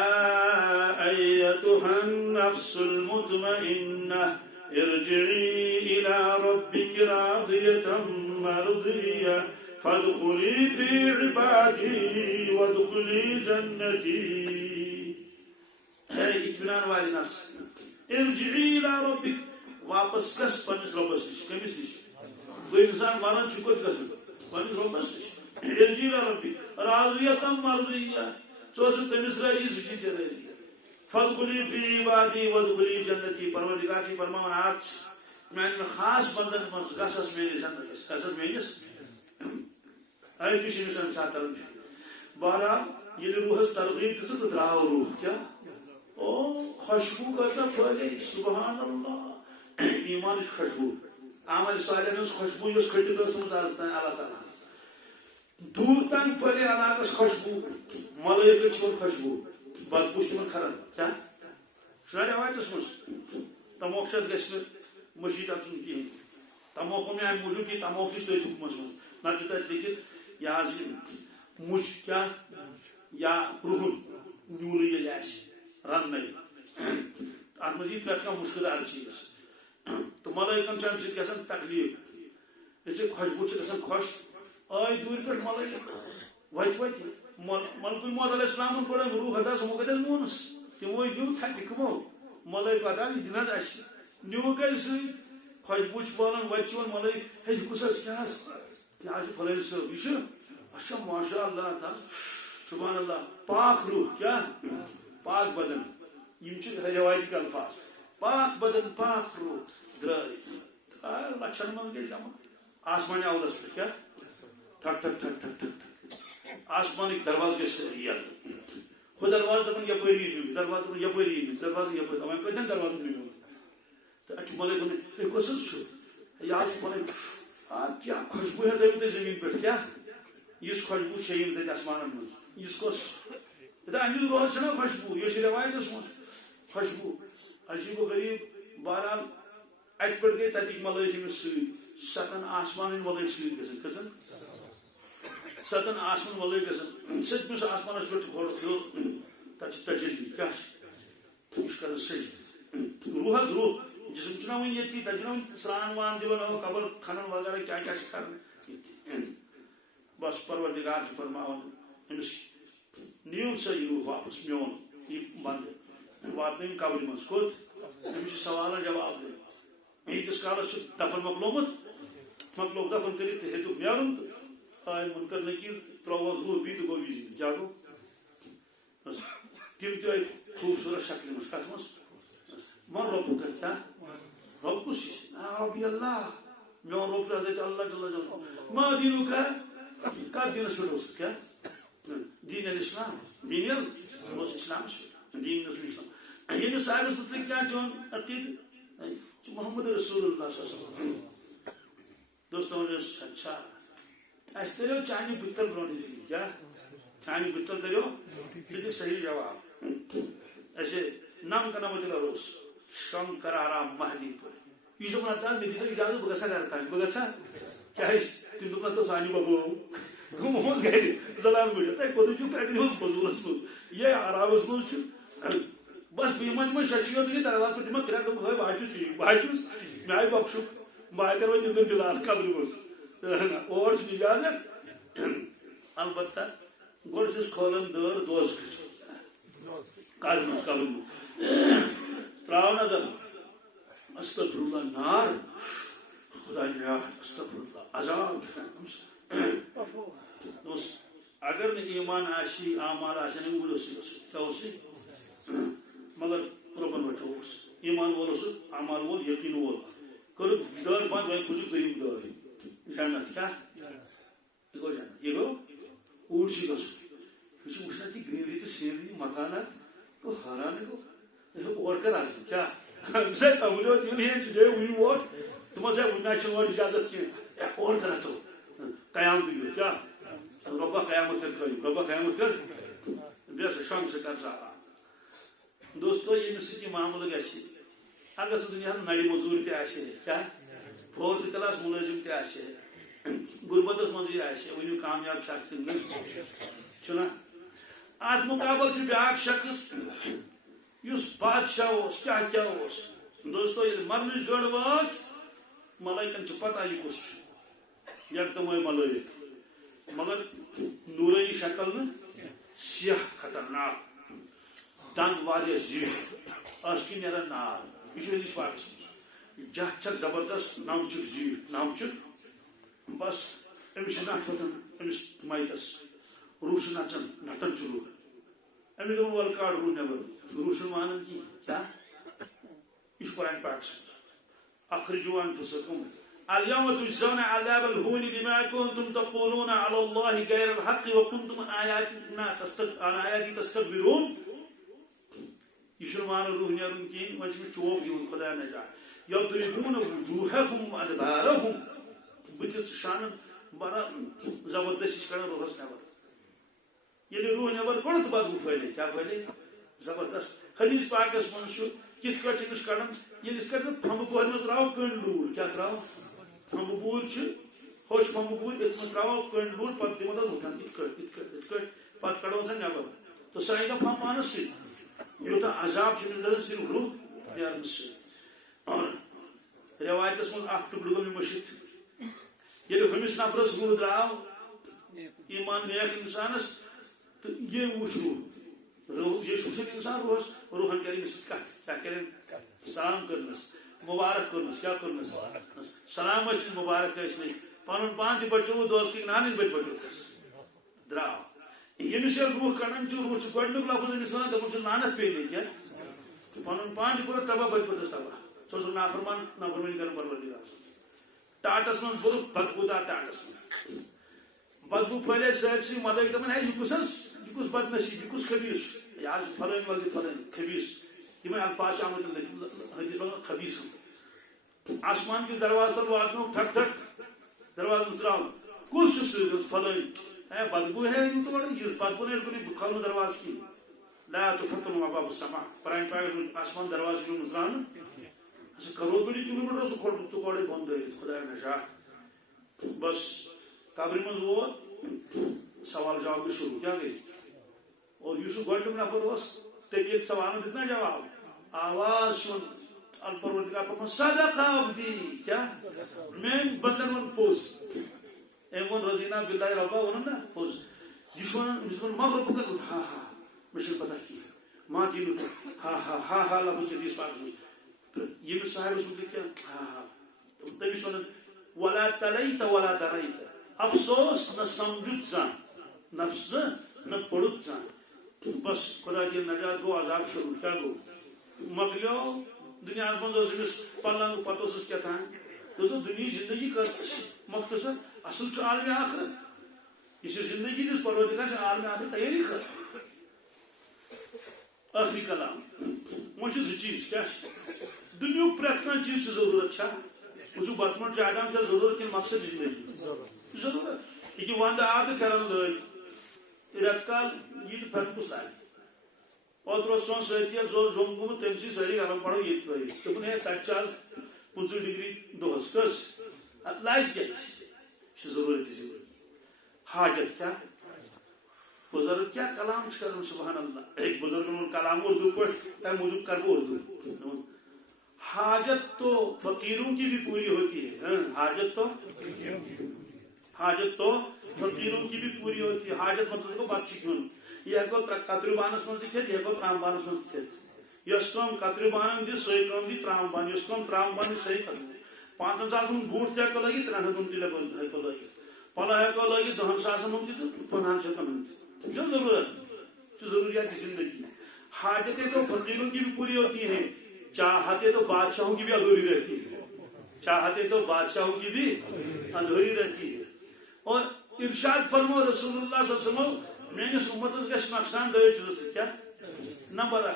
ایتها النفس المطمئنة ارجعی الى ربک راضیة مرضیة فادخلی فی عبادی وادخلی جنتی ہے اطمینان والی نفس ارجعی الی ربک واپس گس پنس ربس نش کمس نش وہ انسان مران کوت گژھان پنس ربس نش ارجعی الی ربک راضیۃ مرضیہ ژٕ تٔمِس راضی سُہ چھی ژےٚ راضی فادخلی فی عبادی وادخلی جنتی پروردگار چھ فرماوان آج میانن خاص بندن مز گژھس میٲنِس جنتس گژھس میٲنِس اے تہِ چھِ انسان ساتن بہرحال ییٚلہِ روحس ترغیب دِژ تہٕ درٛاو روح کیٛاہ او خوشبو کۭژاہ پھٔہلے سبحان اللہ ایمانٕچ خوشبو عمل صالحن ہٕنٛز خوشبو یۄس کھٔٹِتھ ٲس مٕژ آز تام اللہ تعالیٰ دوٗر تام پھٔہلے علاقس خوشبو ملٲیکن چھِ خوشبو بدبو چھِ تِمن کھران کیٛاہ چھُنا رٮ۪وایتس منٛز تموکھ گژھِ نہٕ مٔشیٖد اژُن کِہیٖنۍ تموکھ اوٚن مےٚ اَمہِ موٗجوٗب کہِ تموکھ تہِ چھُ تٔتھۍ حُکمس منٛز نتہٕ چھُ تتہِ لیکھِتھ یہِ حظ یہِ مُج کیٛاہ یا رُہُن نیوٗلہٕ ییٚلہِ آسہِ رننے اتھ منٛز یی پرٛٮ۪تھ کانٛہہ مُشکِدار چیٖز تہٕ ملٲیکن چھُ امہِ سۭتۍ گژھان تکلیٖف اسلیے خوشبو چھِ گژھان خۄش آے دوٗرِ پٮ۪ٹھ ملٲیک وتہِ ملکُل موعود علیہ السلامن کوٚر أمۍ روح ادا سُہ کتہِ حظ مونُس تِمو نیوٗ تھکہِ کٕمو ملٲیک ادا یہِ دِن حظ اسہِ نیوٗ گٔے سۭتۍ خوشبو چھِ پھٔہلان وتہِ چھِ یِوان ملٲیک ہے یہِ کُس حظ کیٛاہ حظ یہِ حظ چھُ فلٲنۍ صٲب یہِ چھُ اچھا ماشاء اللہ تعالیٰ سبحان اللہ پاک روح کیٛاہ پاک بدن یم چھِ روایتی الفاظ پاک بدن پاک روح درٛاے لچھن منٛز گٔے جمع آسمانہِ اولس پٮ۪ٹھ کیٛاہ ٹھک ٹھک ٹھک ٹھک ٹھک آسمانٕکۍ دروازٕ گٔے سٲری یلہٕ ہُہ دروازٕ دپان یپٲری یِیِو دروازٕ دپان یپٲری یِیِو دروازٕ یپٲرۍ وۄنۍ کتٮ۪ن دروازن یِمو تہٕ اتہِ چھُ ملٲیک ونان ہے کُس حظ چھُ یہِ حظ چھُ ونان کیٛاہ خوشبو ہے تھٲومٕژ تۄہہِ زٔمیٖن پٮ۪ٹھ کیٛاہ یُس خوشبو شیٚیِم تتہِ آسمانن منٛز یُس کۄس امیُک روح چھُنہ خوشبو یہِ چھِ رٮ۪وایتس منٛز خوشبو عجیب و غریٖب بہرحال اتہِ پٮ۪ٹھ گٔے تتِکۍ ملٲیک أمِس سۭتۍ ستن آسمانن ملٲیک سۭتۍ گژھان کٔژن ستن آسمان ملٲیک گژھان سٔتمِس آسمانس پٮ۪ٹھ کھوٚر ہیوٚر تتہِ چھِ تجلی کیٛاہ چھُ یہِ چھُ کران سجدٕ روح حظ روح جسم چھُنہ وُنہِ ییٚتی تتہِ چھُنہ وُنہِ سرٛان وان دِوان قبر کھنان وغیرہ کیٛاہ کیٛاہ چھِ کران ییٚتہِ بس پروردگار چھُ فرماوان أمِس نِیو سا یہِ روح واپس میون یہِ بنٛدٕ واتنٲیِن قبرِ منٛز کوٚت أمِس چھُ سوالن جواب دِیُن ییٖتِس کالس چھُ دفن مۄکلومُت مۄکلوو دفن کٔرِتھ تہٕ ہیٚتُکھ نیرُن تہٕ آے مُنکر نکیٖر ترٛووہس روح بیٚیہِ تہٕ گوٚو وِزِٹ کیٛاہ گوٚو تِم تہِ آیہِ خوٗبصوٗرت شکلہِ منٛز کتھ منٛز وۄنۍ رۄبُک کیٛاہ رۄب کُس چھُ رۄبی اللہ میون رۄب چھُ حضرت اللہ جل جلالہ ما دیٖنُک کتھ دیٖنس پٮ۪ٹھ اوس کیٛاہ دیٖن الاسلام دیٖن اوس اسلامس پٮ۪ٹھ دیٖن اوس اسلام ییٚمِس صاحبس متعلق کیٛاہ چون عقیدٕ محمد رسول اللہ صلی اللہ علیہ وسلم دوستو اچھا اَسہِ تریو چانہِ بٕتھِ تل برونٛٹھٕے فِکرِ کیٛاہ چانہِ بٕتھِ تل تریو ژٕ دِکھ صحیح جواب اَسے نم کنمت روس شنکر آرام مہدی پٲٹھۍ یہِ چھُ دپان اَدٕ مےٚ دِیٖتو اِجازت بہٕ گژھٕ ہا گرٕ تانۍ بہٕ گژھٕ ہا کیٛازِ تٔمۍ دوٚپ نہ سانہِ ببو گوٚمُت گرِ زلان بٔڑِتھ تۄہہِ کوٚتُے چھُو پرٛٮ۪کٹہِ دِوان فضوٗلس منٛز یہِ آرامس منٛز چھُ بس بہٕ یِمن تِمن شچی یوت یہِ دروازٕ پٮ۪ٹھ دِمن کرٛٮ۪کھ دوٚپُکھ ہے بہٕ حظ چھُس ٹھیٖک بہٕ حظ چھُس مےٚ آیہِ بخشُک بہٕ حظ کرٕ وۄنۍ نِندٕر فِلحال قبرِ منٛز اور چھُ اِجازت البتہ گۄڈٕ چھِس کھولان دٲر دوزخٕچ قبرِ منٛز قبرِ منٛز تراو نظر استغفر اللہ نار خدا نجات استغفر اللہ عذاب اگر نہٕ ایمان آسی اعمال آسن اوٗرۍ اوسُے گژھُن کیٛاہ اوسُے مگر رۄبن بچووُس ایمان وول اوسُکھ اعمال وول یقیٖن وول کٔرٕکھ دٲر بنٛد وۄنۍ کھوٗجُکھ دوٚیِم دٲر جنت کیٛاہ یہِ گوٚو جنت یہِ گوٚو اوٗرۍ چھُ گژھُن یہِ چھُ وٕچھان یہِ گریٖنری تہٕ سیٖنری مکانات گوٚو حٲرانٕے گوٚو اور کر آز کیٛاہ تمو دیُن ہے ژٕ دے وٕنہِ ووٹ تِمن سا وٕنہِ چھُنہٕ اور اِجازت کینٛہہ اور کر ژٕ قیامتٕے گوٚو کیٛاہ رۄبا قیامت کر قٲیِم رۄبا قیامت کر بیٚیہِ شۄنٛگ ژٕ کر ژٕ آرام دوستو ییٚمِس سۭتۍ یہِ معاملہٕ گژھِ اگر سُہ دُنیاہس نرِ موٚزوٗر تہِ آسہِ ہے کیٛاہ فورتھ کلاس مُلٲزِم تہِ آسہِ ہے غُربتس منٛزٕے آسہِ ہے ؤنِو کامیاب شخص کِنہٕ نہٕ چھُنہ اتھ مُقابل چھُ بیٛاکھ شخص یُس بادشاہ اوس کیٛاہ کیٛاہ اوس دوستو ییٚلہِ مرنٕچ گٔڑ وٲژ ملٲیکن چھِ پتہ یہِ کُس چھُ یکدم آے ملٲیک مگر نوٗرٲنی شکل نہٕ سیاہ خطرناک دند واریاہ زیٹھ اس کی نیران نار یہ حدیث پاکس مز جتھ چھک زبردست نم چھک زیٹھ نم چھک بس امس نٹ وتھان امس میتس روح نچان نٹان روح امس دن ول کاڑ روح نبر روح مانان کی کیا یہ قرآن پاکس مز اخرجوا انفسکم اليوم تجزون عذاب الهون بما كنتم تقولون على الله غير الحق وكنتم عن آياتي تستكبرون يشرمان الروح نيرون كين وجه چوب ديون خدا نجات يضربون وجوههم وادبارهم بتس شان برا زبردست کرن روحس نبر یہ روح نبر کوڑت بعد پھیلے کیا پھیلے زبردست حدیث پاکس من چھ کت کٹ چھ کرن یہ اس کر پھم کو ہن تراو کنڈور کیا تراو پھم بول چھ ہوش پھم بول اس میں تراو کنڈور پت دمو تا اٹھان ات کٹ پت کڑو سن نبر تو سائی کا پھم مانس یہ تو عذاب چھ من صرف روح یار مس اور روایت اس من اخ ٹکڑ گو مشت یہ ہمس نفرس روح دراو ایمان نیک انسانس تو یہ وش روح یہ شخص انسان روحس روحن کریں اس کیا کریں سلام کرنس مبارک کرنس کیا کرنس سلام اس مبارک اس نہیں پانون پان دی بچو دوستی نانس بچ بچو تھس دراو یہ نشر روح کرن چ روح چ گڈن لفظ انسان دمن چ لعنت پہ نہیں کیا پانون پان دی پر تبا بچ بچ تبا سو نافرمان نافرمانی کرن پروردگار ٹاٹس من بر بدبودار ٹاٹس من بدبو پھیلے سرسی مدد دمن ہے یہ کس بد نصیب یہ کس خبیث یاز فلان ولدی فلان خبیث یہ الفاظ آمد حدیث خبیث آسمان کس دروازہ تل واتنو ٹھک ٹھک دروازہ متراؤ کس فلان ہے بدبو ہے ان تو یہ بدبو نے کنے بکھاؤ دروازہ کی لا تفتن ابواب السماء پرائن پاک آسمان دروازہ کی متراؤ اس کروڑ بڑی کلومیٹر سے کھول تو کوڑے بند ہے خدا نجات بس قبر میں وہ سوال جواب بھی شروع کیا گئی اور یوسف گوڈم نفر اس تیل سوال میں دیتنا جواب آواز سن الپروردگار فرمان صدق عبدی کیا میں بندن من پوز ایمون رضینا باللہ ربا وننا پوز یوسف مغرب کا ہاں ہاں مشکل پتہ کی ماں دینو ہاں ہاں ہاں ہاں لفظ جدیس پاک یہ صاحب اس کو کیا ہاں ہاں تبھی سن ولا تلیت ولا دریت افسوس نہ سمجھت زان نفس نہ پڑت زان بس خدا کی نجات گو عذاب شروع کیا گو مکلیو دنیا من اس پلنگ پتہ اس کیا تھا تو دنیا زندگی کر مختصر اصل چھ عالم آخرت یہ زندگی دس پروردگار سے عالم آخرت تیاری کر آخری کلام مجھے زٕ چیز کیا دنیا پریت کان چیز سے ضرورت چھا اس بتمن چاہدان چھا ضرورت کن مقصد زندگی ضرورت یہ وند آ تو پھرن لگ رت کال یہ تو پھرن کس لائق اوتر سون ستی سو زوم گوم تم سی ساری گرم پڑو یہ تو ہے تک 50 ڈگری دہس کس لائق کیا ضرورت زندگی حاجت کیا بزرگ کیا کلام کرن سبحان اللہ ایک بزرگ نے کلام اردو پڑھ تم موجود کر اردو حاجت تو فقیروں کی بھی پوری ہوتی ہے حاجت تو فقیروں کی بھی پوری ہوتی ہے حاجت مطلب کو بات کیوں یہ کو قطر بانس من دکھت یہ کو ترام بانس من دکھت یس کم قطر بانم دی سوی کم دی ترام بان یس کم ترام بان صحیح کر 5000 بوٹ تے کو لگی 300 دی لگی کو لگی پلا ہے کو لگی 2000 من دی تو 500 من دی جو ضروریات زندگی حاجتیں تو فقیروں کی بھی پوری ہوتی ہیں چاہتے تو بادشاہوں کی بھی ادھوری رہتی ہے چاہتے تو بادشاہوں کی بھی ادھوری رہتی ہے اور ارشاد فرمو رسول اللہ صلی اللہ علیہ وسلم میں اس امت گھس نقصان دو چیزوں سے کیا نمبر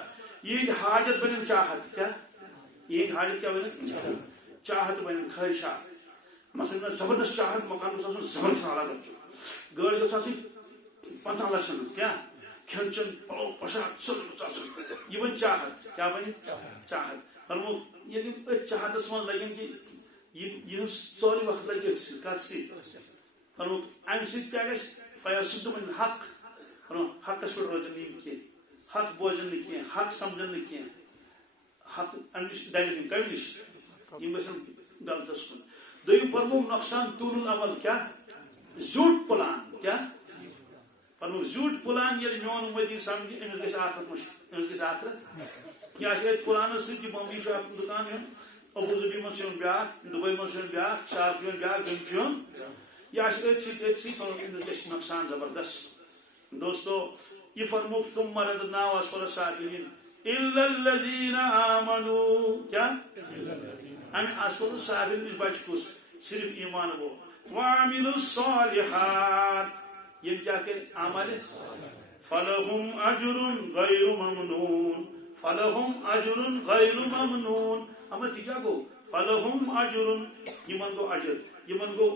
یہ حاجت بنن چاہت کیا یہ حاجت کیا بنن چاہت بنن خواہشات مثلا زبردست چاہت مکان کو زبردست حالات گچو گاڑی گچھ آسن 50 لچھ کیا کھین چن پلو پوشاک سب یہ بن چاہت کیا بن چاہت فرمو یہ چاہتس من لگن کہ یہ سوری وقت لگے کت سی فرمو ام سی کیا گژھِ فیصد من حق فرمو حقس پہ روزن کی حق بوزن کی حق سمجھن کی حق امش ڈائلنگ کمش یہ مثلا غلطس کن دویم فرمو نقصان طول العمل کیا جھوٹ پلان کیا فرمو زیوٹ پلان یہ میون امتی سمجھ امس گھس آخرت مشکل امس گھس آخرت کیا پلان سی بمبئی دکان ابو ظبی من بیا دبئی من بیا شارجہ بیا گم یہ سی امس گھس نقصان زبردست دوستو یہ فرمو ثم رددنا اسفل سافلین الا الذين امنوا کیا ہم اسفل سافلین نش بچ کس صرف ایمان وہ وعملوا الصالحات یہ کیا کہ عمل فلهم اجر غیر ممنون فلهم اجر غیر ممنون اما کیا گو فلهم اجر یمن گو اجر یمن گو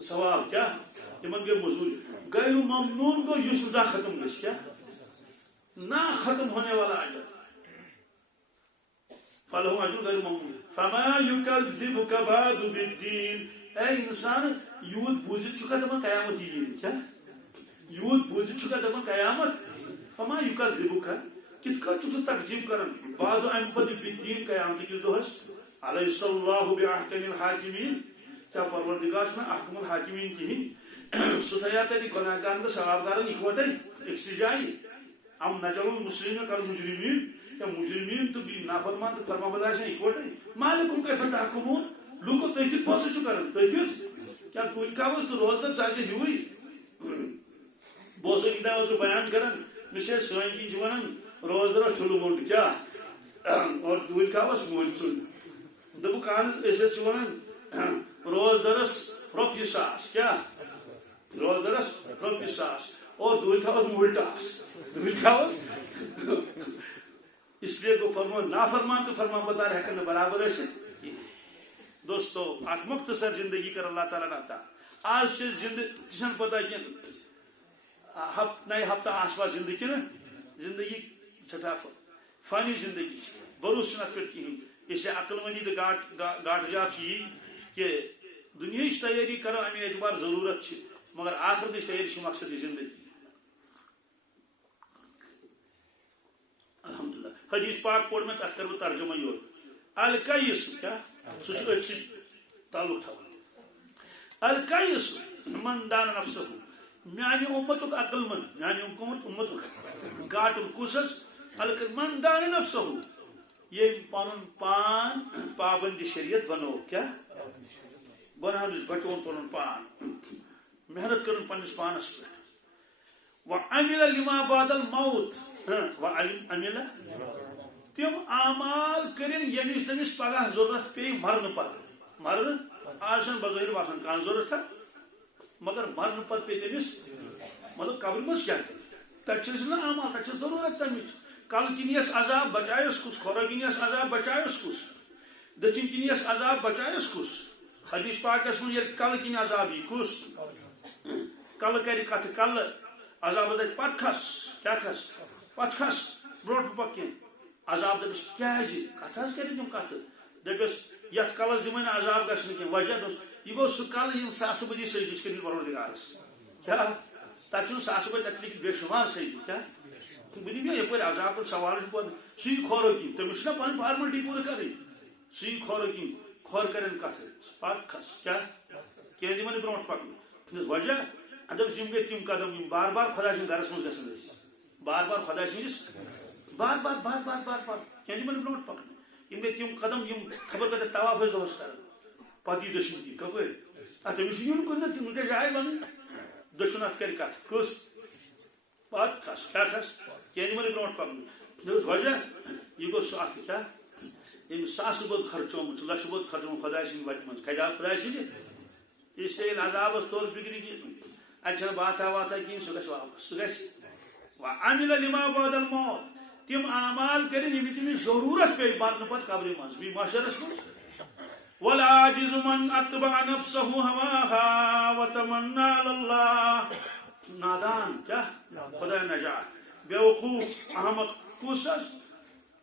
ثواب کیا یمن گو مزور غیر ممنون گو یس زا ختم گس کیا نہ ختم ہونے والا اجر فلهم اجر غیر ممنون فما يكذبك بعد بالدين اے انسان یوت بوزت چکا دپان قیامت یہ کیا یوت بوزت چکا دپان قیامت فما يكذبك کت کر چھ تکذیب کرن بعد ام پد بالدین قیامت کس دہس علیہ اللہ باحکم الحاکمین کیا پروردگار چھنا احکم الحاکمین کہین سہ تھیا تتہ گناہگارن تو ثوابدارن اکوٹے اکسی جائے ام نجل المسلمین کل مجرمین یا مجرمین تو نافرمان تو فرما بردار چھن اکوٹے مالکم کیف تحکمون لوگو تھی کت پوس کران تھی کت کیا کل کاوس تو روزدار سازی ہوئی بوسو کی دعوت بیان کران مجھے سوئن کی جوانن روزدار ٹھلو مونڈ کیا اور دول کاوس مون چون دبو کان ایسے چوانن روزدارس رۄپیہِ ساس کیا روزدارس رۄپیہِ ساس اور دول کاوس مولٹاس دول کاوس اس لیے کو فرمو نافرمان تو فرما بردار ہیکن برابر ایسے دوستو اخ مختصر زندگی کر اللہ تعالیٰ ناتا آج سے زندگی پتہ کہ نئے ہفتہ آسوا زندگی نا زندگی سٹھا فانی زندگی بروس نت پہ کہین اس لیے عقل مندی تو گاٹ جاب یہ کہ دنیا تیاری کرو امی اعتبار ضرورت مگر آخرت تیاری مقصد زندگی الحمدللہ حدیث پاک پوڑ میں تک کر ترجمہ یور الکیس کیا سہ تعلق تھا الکیس من دان نفسہ میانہ امتک عقل مند میانہ امتک گاٹل کسس من دان نفسہ یہ پن پان پابند شریعت بنو کیا بنان بچون پن پان محنت کرن پنس پانس پہ وعمل لما بعد الموت وعمل تم اعمال کرن یمس تمس پگہ ضرورت پی مرن پتہ مرن آسان بظاہر باسان کان ضرورت مگر مرن پتہ پی تمس مطلب قبر مز کیا تک نا اعمال تک ضرورت تمس کل کنیس عذاب بچائس کس کھور کنیس عذاب بچائس کس دچن کنیس عذاب بچائس کس حدیث پاکس من یہ کل کن عذاب یہ کس کل کر کت کل عذاب دے پت کھس کیا کھس پت کھس بروٹ پکن عذاب دپس کیا کت حس کر تم کت دپس یت کلس دمن عذاب گھن کی وجہ دوس یہ گو سہ کل یم ساس بجے سجدس کر پروردگارس کیا تک ساس بجے تک بے شمار سجدی کیا بہ دم یپر عذاب سوال سی کھورو کن تمس نا پن فارملٹی پور کریں سی کھورو کن کھور کرن کت پت کھس کیا کی دمن بروٹ پکن وجہ دپس یم گئی تم قدم یم بار بار خدا سند گرس مز گھن بار بار خدا سندس بار بار بار بار بار بار کی دمن بروٹ پکن یم گئی تم قدم یم خبر کتہ طواف دہس کر پتہ دشن تھی کپر تمس یون کن تم جائے بن دشن ات کر کت کس پت کھس کیا کھس کی دمن بروٹ پکن دپس وجہ یہ گو سہ ات کیا یم ساس بود خرچومت لچھ بود خرچومت خدا سند وتہ من کھجا خدا سند اس لیے عذابس طور فکر کی اچھا باتا واتا کہیں سہ گھس واپس سہ گھس وعمل لما بعد الموت تم اعمال کرن یم تمس ضرورت پی مرن پت قبر مز بی معاشرس مز والعاجز من اتبع نفسه هواها وتمنى على الله نادان کیا خدا نجات بیوقوف احمق کسس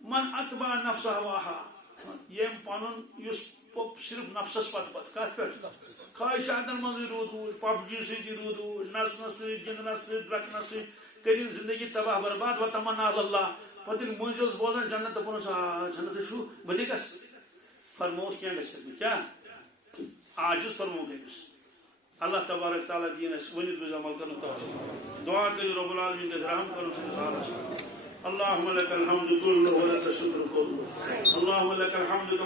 من اتبع نفسه هواها یم پنن یس صرف نفسس پت کت پہ خواہشاتن من رود پب جی سی رود نسنس گندنس درکنس کرین زندگی تباہ برباد و تمنا اللہ پتہ منزل بوزان جنت دپن جنت شو بہ گس فرموس کیا گھس کیا عاجز فرمو گس اللہ تبارک تعالیٰ دین اس ونت بز عمل کرنا توفیق دعا کر رب العالمین کے رحم کرو سبحانہ اللهم لك الحمد كله ولك الشكر كله اللهم لك الحمد كما